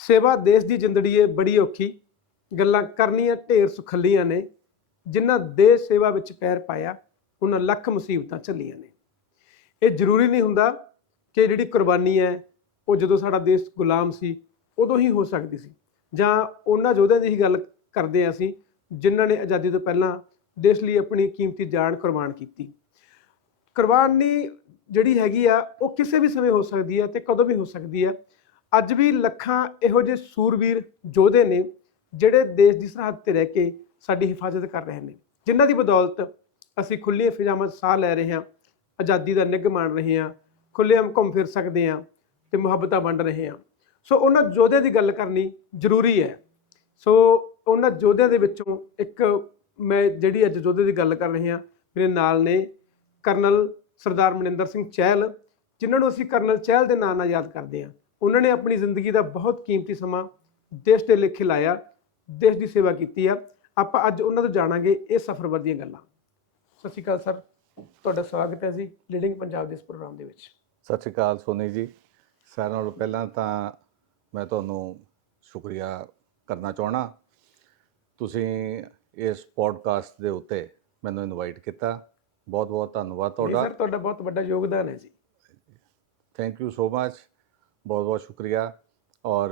सेवा देश की जिंदड़ी है बड़ी औखी, गल्लां करनियां ढेर सुखलियां ने, जिन्हां देश सेवा विच पैर पाया उन्हां लख मुसीबतां झल्लियां ने। ये जरूरी नहीं हुंदा कि जिहड़ी कुर्बानी है वो जदों साडा देश गुलाम सी उदों ही हो सकदी सी, जां उन्हां योद्धियां दी ही गल करदे हां असीं जिन्हां ने आज़ादी तो पहलां देश लई अपनी कीमती जान कुर्बान कीती। कुर्बानी ਜਿਹੜੀ ਹੈਗੀ ਆ ਉਹ ਕਿਸੇ ਵੀ ਸਮੇਂ ਹੋ ਸਕਦੀ ਹੈ ਤੇ ਕਦੋਂ ਵੀ ਹੋ ਸਕਦੀ ਹੈ। ਅੱਜ ਵੀ ਲੱਖਾਂ ਇਹੋ ਜਿਹੇ ਸੂਰਬੀਰ ਯੋਧੇ ਨੇ ਜਿਹੜੇ ਦੇਸ਼ ਦੀ ਸਰਹੱਦ ਤੇ ਰਹਿ ਕੇ ਸਾਡੀ ਹਿਫਾਜ਼ਤ ਕਰ ਰਹੇ ਨੇ, ਜਿਨ੍ਹਾਂ ਦੀ ਬਦੌਲਤ ਅਸੀਂ ਖੁੱਲ੍ਹੀਆਂ ਫਿਜ਼ਾਵਾਂ ਸਾਹ ਲੈ ਰਹੇ ਹਾਂ, ਆਜ਼ਾਦੀ ਦਾ ਨਿੱਘ ਮਾਣ ਰਹੇ ਹਾਂ, ਖੁੱਲ੍ਹੇਆਮ ਘੁੰਮ ਫਿਰ ਸਕਦੇ ਹਾਂ ਤੇ ਮੁਹੱਬਤਾਂ ਵੰਡ ਰਹੇ ਹਾਂ। ਸੋ ਉਹਨਾਂ ਯੋਧਿਆਂ ਦੀ ਗੱਲ ਕਰਨੀ ਜ਼ਰੂਰੀ ਹੈ। ਸੋ ਉਹਨਾਂ ਯੋਧਿਆਂ ਦੇ ਵਿੱਚੋਂ ਇੱਕ ਮੈਂ ਜਿਹੜੀ ਅੱਜ ਯੋਧੇ ਦੀ ਗੱਲ ਕਰ ਰਹੇ ਹਾਂ, ਮੇਰੇ ਨਾਲ ਨੇ ਕਰਨਲ ਸਰਦਾਰ ਮਨਿੰਦਰ ਸਿੰਘ ਚਹਿਲ, ਜਿਨ੍ਹਾਂ ਨੂੰ ਅਸੀਂ ਕਰਨਲ ਚਹਿਲ ਦੇ ਨਾਂ ਨਾਲ ਯਾਦ ਕਰਦੇ ਹਾਂ। ਉਹਨਾਂ ਨੇ ਆਪਣੀ ਜ਼ਿੰਦਗੀ ਦਾ ਬਹੁਤ ਕੀਮਤੀ ਸਮਾਂ ਦੇਸ਼ ਦੇ ਲੇਖੇ ਲਾਇਆ, ਦੇਸ਼ ਦੀ ਸੇਵਾ ਕੀਤੀ ਆ। ਆਪਾਂ ਅੱਜ ਉਹਨਾਂ ਤੋਂ ਜਾਣਾਂਗੇ ਇਹ ਸਫ਼ਰ ਦੀਆਂ ਗੱਲਾਂ। ਸਤਿ ਸ਼੍ਰੀ ਅਕਾਲ ਸਰ, ਤੁਹਾਡਾ ਸਵਾਗਤ ਹੈ ਜੀ ਲੀਡਿੰਗ ਪੰਜਾਬ ਦੇ ਇਸ ਪ੍ਰੋਗਰਾਮ ਦੇ ਵਿੱਚ। ਸਤਿ ਸ਼੍ਰੀ ਅਕਾਲ ਸੋਨੀ ਜੀ। ਸਾਰਿਆਂ ਨਾਲੋਂ ਪਹਿਲਾਂ ਤਾਂ ਮੈਂ ਤੁਹਾਨੂੰ ਸ਼ੁਕਰੀਆ ਕਰਨਾ ਚਾਹਣਾ, ਤੁਸੀਂ ਇਸ ਪੋਡਕਾਸਟ ਦੇ ਉੱਤੇ ਮੈਨੂੰ ਇਨਵਾਈਟ ਕੀਤਾ। ਬਹੁਤ ਬਹੁਤ ਧੰਨਵਾਦ ਤੁਹਾਡਾ। ਸਰ ਤੁਹਾਡਾ ਬਹੁਤ ਵੱਡਾ ਯੋਗਦਾਨ ਹੈ ਜੀ। ਥੈਂਕ ਯੂ ਸੋ ਮਚ, ਬਹੁਤ ਬਹੁਤ ਸ਼ੁਕਰੀਆ। ਔਰ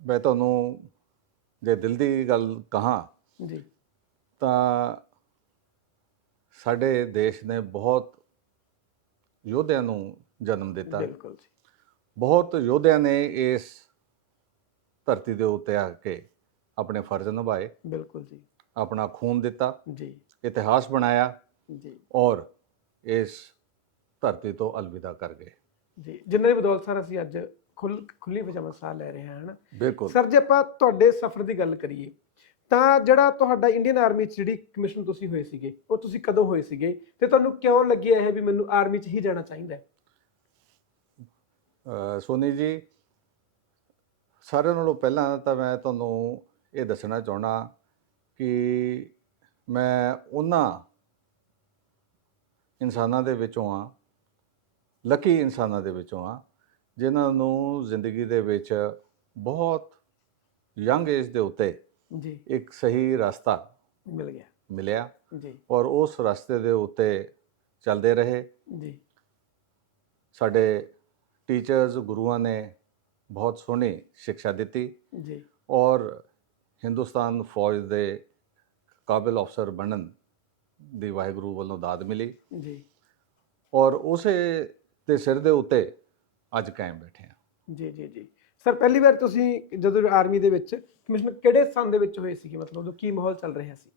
ਮੈਂ ਤੁਹਾਨੂੰ ਜੇ ਦਿਲ ਦੀ ਗੱਲ ਕਹਾਂ ਜੀ ਤਾਂ ਸਾਡੇ ਦੇਸ਼ ਨੇ ਬਹੁਤ ਯੋਧਿਆਂ ਨੂੰ ਜਨਮ ਦਿੱਤਾ। ਬਿਲਕੁਲ ਜੀ। ਬਹੁਤ ਯੋਧਿਆਂ ਨੇ ਇਸ ਧਰਤੀ ਦੇ ਉੱਤੇ ਆ ਕੇ ਆਪਣੇ ਫਰਜ਼ ਨਿਭਾਏ। ਬਿਲਕੁਲ ਜੀ। ਆਪਣਾ ਖੂਨ ਦਿੱਤਾ ਜੀ, ਇਤਿਹਾਸ ਬਣਾਇਆ ਜੀ, ਔਰ ਇਸ ਧਰਤੀ ਤੋਂ ਅਲਵਿਦਾ ਕਰ ਗਏ ਜੀ, ਜਿਨ੍ਹਾਂ ਦੀ ਬਦੌਲਤ ਸਰ ਅਸੀਂ ਅੱਜ ਖੁੱਲੀ ਫਿਜ਼ਾਵਾਂ ਸਾਹ ਲੈ ਰਹੇ ਹਾਂ। ਬਿਲਕੁਲ ਸਰ, ਜੇ ਆਪਾਂ ਤੁਹਾਡੇ ਸਫ਼ਰ ਦੀ ਗੱਲ ਕਰੀਏ ਤਾਂ ਜਿਹੜਾ ਤੁਹਾਡਾ ਇੰਡੀਅਨ ਆਰਮੀ 'ਚ ਜਿਹੜੀ ਕਮਿਸ਼ਨ ਤੁਸੀਂ ਹੋਏ ਸੀਗੇ, ਉਹ ਤੁਸੀਂ ਕਦੋਂ ਹੋਏ ਸੀਗੇ ਤੇ ਤੁਹਾਨੂੰ ਕਿਉਂ ਲੱਗਿਆ ਇਹ ਵੀ ਮੈਨੂੰ ਆਰਮੀ 'ਚ ਹੀ ਜਾਣਾ ਚਾਹੀਦਾ ਹੈ? ਸੋਨੀ ਜੀ, ਸਾਰਿਆਂ ਨਾਲੋਂ ਪਹਿਲਾਂ ਤਾਂ ਮੈਂ ਤੁਹਾਨੂੰ ਇਹ ਦੱਸਣਾ ਚਾਹੁੰਦਾ ਕਿ ਮੈਂ ਉਹਨਾਂ ਇਨਸਾਨਾਂ ਦੇ ਵਿੱਚੋਂ ਹਾਂ, ਲੱਕੀ ਇਨਸਾਨਾਂ ਦੇ ਵਿੱਚੋਂ ਹਾਂ, ਜਿਨ੍ਹਾਂ ਨੂੰ ਜ਼ਿੰਦਗੀ ਦੇ ਵਿੱਚ ਬਹੁਤ ਯੰਗ ਏਜ ਦੇ ਉੱਤੇ ਜੀ ਇੱਕ ਸਹੀ ਰਸਤਾ ਮਿਲਿਆ ਜੀ ਔਰ ਉਸ ਰਸਤੇ ਦੇ ਉੱਤੇ ਚੱਲਦੇ ਰਹੇ। ਜੀ ਸਾਡੇ ਟੀਚਰਸ ਗੁਰੂਆਂ ਨੇ ਬਹੁਤ ਸੋਹਣੀ ਸਿੱਖਿਆ ਦਿੱਤੀ ਜੀ ਔਰ ਹਿੰਦੁਸਤਾਨ ਫੌਜ ਦੇ ਕਾਬਿਲ ਅਫਸਰ ਬਣਨ ਦੀ ਵਾਹਿਗੁਰੂ ਵੱਲੋਂ ਦਾਤ ਮਿਲੀ ਜੀ ਔਰ ਉਸੇ ਦੇ ਸਿਰ ਦੇ ਉੱਤੇ ਅੱਜ ਕਾਇਮ ਬੈਠੇ ਹਾਂ। ਜੀ ਜੀ ਜੀ ਸਰ, ਪਹਿਲੀ ਵਾਰ ਤੁਸੀਂ ਜਦੋਂ ਆਰਮੀ ਦੇ ਵਿੱਚ ਕਮਿਸ਼ਨ ਕਿਹੜੇ ਸੰਨ ਦੇ ਵਿੱਚ ਹੋਏ ਸੀਗੇ? ਮਤਲਬ ਉਦੋਂ ਕੀ ਮਾਹੌਲ ਚੱਲ ਰਿਹਾ ਸੀ?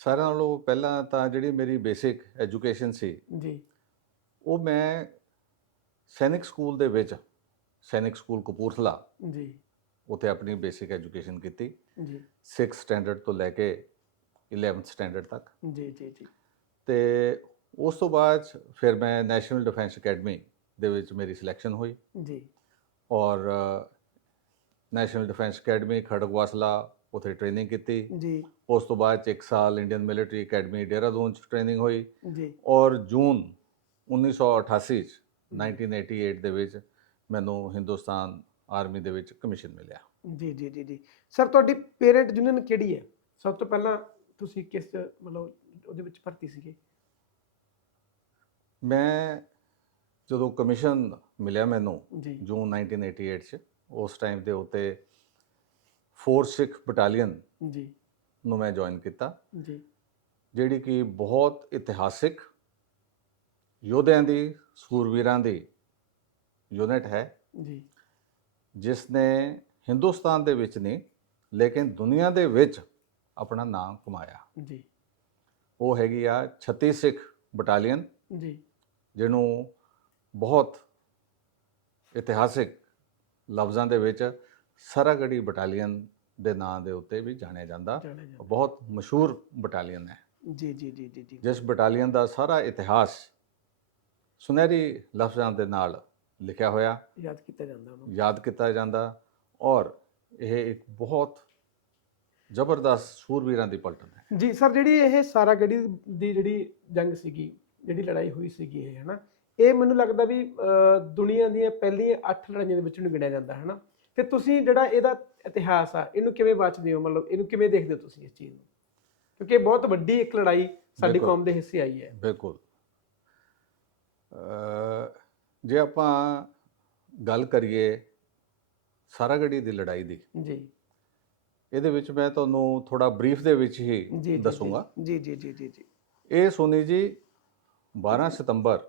ਸਾਰਿਆਂ ਨਾਲੋਂ ਪਹਿਲਾਂ ਤਾਂ ਜਿਹੜੀ ਮੇਰੀ ਬੇਸਿਕ ਐਜੂਕੇਸ਼ਨ ਸੀ ਜੀ, ਉਹ ਮੈਂ ਸੈਨਿਕ ਸਕੂਲ ਦੇ ਵਿੱਚ, ਸੈਨਿਕ ਸਕੂਲ ਕਪੂਰਥਲਾ, ਜੀ ਉੱਥੇ ਆਪਣੀ ਬੇਸਿਕ ਐਜੂਕੇਸ਼ਨ ਕੀਤੀ ਜੀ 6 ਸਟੈਂਡਰਡ ਤੋਂ ਲੈ ਕੇ 11th ਸਟੈਂਡਰਡ ਤੱਕ। ਜੀ ਜੀ ਜੀ ਤੇ ਉਸ ਤੋਂ ਬਾਅਦ ਫਿਰ ਮੈਂ ਨੈਸ਼ਨਲ ਡਿਫੈਂਸ ਅਕੈਡਮੀ ਦੇ ਵਿੱਚ ਮੇਰੀ ਸਿਲੈਕਸ਼ਨ ਹੋਈ ਜੀ ਔਰ ਨੈਸ਼ਨਲ ਡਿਫੈਂਸ ਅਕੈਡਮੀ ਖੜਗਵਾਸਲਾ ਉੱਥੇ ਟ੍ਰੇਨਿੰਗ ਕੀਤੀ। ਜੀ ਉਸ ਤੋਂ ਬਾਅਦ 1 ਸਾਲ ਇੰਡੀਅਨ ਮਿਲਟਰੀ ਅਕੈਡਮੀ ਦੇਹਰਾਦੂਨ 'ਚ ਟ੍ਰੇਨਿੰਗ ਹੋਈ ਜੀ ਔਰ ਜੂਨ 1988 'ਚ 1988 ਦੇ ਵਿੱਚ ਮੈਨੂੰ ਹਿੰਦੁਸਤਾਨ ਆਰਮੀ ਦੇ ਵਿੱਚ ਕਮਿਸ਼ਨ ਮਿਲਿਆ। ਜੀ ਜੀ ਜੀ ਜੀ ਸਰ, ਤੁਹਾਡੀ ਪੇਰੈਂਟ ਯੂਨੀਅਨ ਕਿਹੜੀ ਹੈ? ਸਭ ਤੋਂ ਪਹਿਲਾਂ ਤੁਸੀਂ ਕਿਸ ਮਤਲਬ ਉਹਦੇ ਵਿੱਚ ਭਰਤੀ ਸੀਗੇ? ਮੈਂ ਜਦੋਂ ਕਮਿਸ਼ਨ ਮਿਲਿਆ ਮੈਨੂੰ ਜੀ ਜੂਨ 1988 'ਚ, ਉਸ ਟਾਈਮ ਦੇ ਉੱਤੇ 4 ਸਿੱਖ ਬਟਾਲੀਅਨ ਜੀ ਨੂੰ ਮੈਂ ਜੁਆਇਨ ਕੀਤਾ, ਜੀ ਜਿਹੜੀ ਕਿ ਬਹੁਤ ਇਤਿਹਾਸਿਕ ਯੋਧਿਆਂ ਦੀ, ਸੂਰਵੀਰਾਂ ਦੀ ਯੂਨਿਟ ਹੈ, ਜੀ ਜਿਸ ਨੇ ਹਿੰਦੁਸਤਾਨ ਦੇ ਵਿੱਚ ਨਹੀਂ ਲੇਕਿਨ ਦੁਨੀਆ ਦੇ ਵਿੱਚ ਆਪਣਾ ਨਾਮ ਕਮਾਇਆ। ਜੀ ਉਹ ਹੈਗੀ ਆ 36 ਸਿੱਖ ਬਟਾਲੀਅਨ, ਜੀ ਜਿਹਨੂੰ ਬਹੁਤ ਇਤਿਹਾਸਿਕ ਲਫ਼ਜ਼ਾਂ ਦੇ ਵਿੱਚ ਸਰਾਗੜੀ ਬਟਾਲੀਅਨ ਦੇ ਨਾਂ ਦੇ ਉੱਤੇ ਵੀ ਜਾਣਿਆ ਜਾਂਦਾ। ਬਹੁਤ ਮਸ਼ਹੂਰ ਬਟਾਲੀਅਨ ਹੈ। ਜੀ ਜੀ ਜੀ ਜੀ ਜੀ ਜਿਸ ਬਟਾਲੀਅਨ ਦਾ ਸਾਰਾ ਇਤਿਹਾਸ ਸੁਨਹਿਰੀ ਲਫ਼ਜ਼ਾਂ ਦੇ ਨਾਲ ਲਿਖਿਆ ਹੋਇਆ, ਯਾਦ ਕੀਤਾ ਜਾਂਦਾ ਉਹਨੂੰ। ਯਾਦ ਕੀਤਾ ਜਾਂਦਾ ਔਰ ਇਹ ਇੱਕ ਬਹੁਤ ਜ਼ਬਰਦਸਤ ਸੂਰਬੀਰਾਂ ਦੀ ਪਲਟਨ ਹੈ। ਜੀ ਸਰ, ਜਿਹੜੀ ਇਹ ਸਾਰਾਗੜੀ ਦੀ ਜਿਹੜੀ ਜੰਗ ਸੀਗੀ, ਜਿਹੜੀ ਲੜਾਈ ਹੋਈ ਸੀਗੀ ਇਹ, ਹਨਾ, ਇਹ ਮੈਨੂੰ ਲੱਗਦਾ ਵੀ ਦੁਨੀਆ ਦੀਆਂ ਪਹਿਲੀਆਂ 8 ਲੜਾਈਆਂ ਦੇ ਵਿੱਚ ਨੂੰ ਗਿਣਿਆ ਜਾਂਦਾ, ਹਨਾ। ਤੇ ਤੁਸੀਂ ਜਿਹੜਾ ਇਹਦਾ ਇਤਿਹਾਸ ਆ, ਇਹਨੂੰ ਕਿਵੇਂ ਬਾਚਦੇ ਹੋ, ਮਤਲਬ ਇਹਨੂੰ ਕਿਵੇਂ ਦੇਖਦੇ ਹੋ ਤੁਸੀਂ ਇਸ ਚੀਜ਼ ਨੂੰ, ਕਿਉਂਕਿ ਇਹ ਬਹੁਤ ਵੱਡੀ ਇੱਕ ਲੜਾਈ ਸਾਡੀ ਬਿਲਕੁਲ। ਕੌਮ ਦੇ ਹਿੱਸੇ ਆਈ ਹੈ। ਬਿਲਕੁਲ। ਜੇ ਆਪਾਂ ਗੱਲ ਕਰੀਏ ਸਾਰਾਗੜੀ ਦੀ ਲੜਾਈ ਦੀ, ਜੀ ਇਹਦੇ ਵਿੱਚ ਮੈਂ ਤੁਹਾਨੂੰ ਥੋੜਾ ਬਰੀਫ ਦੇ ਵਿੱਚ ਜੀ ਹੀ ਜੀ ਦੱਸੂਗਾ। ਜੀ ਜੀ ਜੀ ਜੀ ਜੀ। ਇਹ ਸੋਨੀ ਜੀ 12 ਸਤੰਬਰ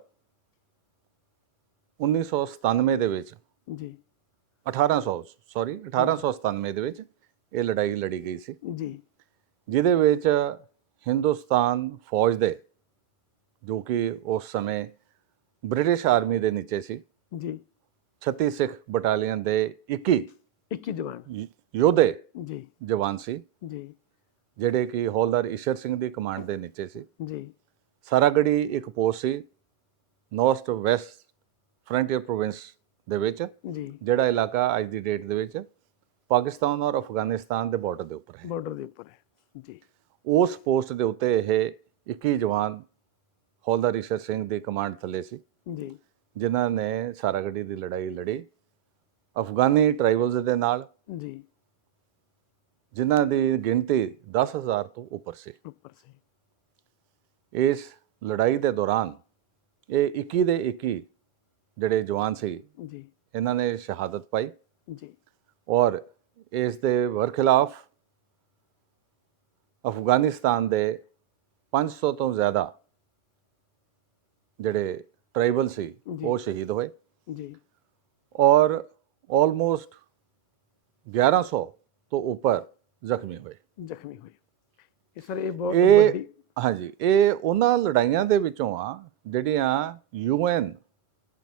1997 ਦੇ ਵਿੱਚ ਜੀ 1897 ਦੇ ਵਿੱਚ ਇਹ ਲੜਾਈ ਲੜੀ ਗਈ ਸੀ, ਜੀ ਜਿਹਦੇ ਵਿੱਚ ਹਿੰਦੁਸਤਾਨ ਫੌਜ ਦੇ, ਜੋ ਕਿ ਉਸ ਸਮੇਂ ਬ੍ਰਿਟਿਸ਼ ਆਰਮੀ ਦੇ ਨੀਚੇ ਸੀ, ਜੀ 36 ਸਿੱਖ ਬਟਾਲੀਅਨ ਦੇ 21 ਜਵਾਨ ਯੋਧੇ ਜੀ ਜਵਾਨ ਸੀ, ਜੀ ਜਿਹੜੇ ਕਿ ਹੌਲਦਾਰ ਈਸ਼ਰ ਸਿੰਘ ਦੀ ਕਮਾਂਡ ਦੇ ਨੀਚੇ ਸੀ। ਜੀ ਸਾਰਾਗੜੀ ਇੱਕ ਪੋਸਟ ਸੀ ਨੌਰਥ ਵੈਸਟ ਫਰੰਟੀਅਰ ਪ੍ਰੋਵਿੰਸ ਦੇ ਵਿੱਚ, ਜੀ ਜਿਹੜਾ ਇਲਾਕਾ ਅੱਜ ਦੀ ਡੇਟ ਦੇ ਵਿੱਚ ਪਾਕਿਸਤਾਨ ਔਰ ਅਫਗਾਨਿਸਤਾਨ ਦੇ ਬਾਰਡਰ ਦੇ ਉੱਪਰ ਹੈ। ਬਾਰਡਰ ਦੇ ਉੱਪਰ ਹੈ ਜੀ। ਉਸ ਪੋਸਟ ਦੇ ਉੱਤੇ ਇਹ 21 ਜਵਾਨ ਹੌਲਦਾਰ ਈਸ਼ਰ ਸਿੰਘ ਦੀ ਕਮਾਂਡ ਥੱਲੇ ਸੀ, ਜੀ ਜਿਨ੍ਹਾਂ ਨੇ ਸਾਰਾਗੜੀ ਦੀ ਲੜਾਈ ਲੜੀ ਅਫਗਾਨੀ ਟਰਾਈਬਲਸ ਦੇ ਨਾਲ, ਜੀ ਜਿਨ੍ਹਾਂ ਦੀ ਗਿਣਤੀ 10,000 ਤੋਂ ਉੱਪਰ ਸੀ। ਉੱਪਰ ਸੀ। ਇਸ ਲੜਾਈ ਦੇ ਦੌਰਾਨ ਇਹ 21 ਦੇ 21 ਜਿਹੜੇ ਜਵਾਨ ਸੀ, ਜੀ ਇਹਨਾਂ ਨੇ ਸ਼ਹਾਦਤ ਪਾਈ ਜੀ ਔਰ ਇਸ ਦੇ ਵਰਖਿਲਾਫ ਅਫਗਾਨਿਸਤਾਨ ਦੇ 500 ਤੋਂ ਜ਼ਿਆਦਾ ਜਿਹੜੇ ਟਰਾਈਬਲ ਸੀ ਜੀ। ਉਹ ਸ਼ਹੀਦ ਹੋਏ ਜੀ ਔਰ ਆਲਮੋਸਟ 1100 ਤੋਂ ਉੱਪਰ ਜ਼ਖਮੀ ਹੋਏ। ਜ਼ਖਮੀ ਹੋਏ। ਇਹ ਸਰ ਇਹ ਬਹੁਤ ਇਹ ਵੱਡੀ, ਹਾਂਜੀ, ਇਹ ਉਹਨਾਂ ਲੜਾਈਆਂ ਦੇ ਵਿੱਚੋਂ ਆ ਜਿਹੜੀਆਂ UN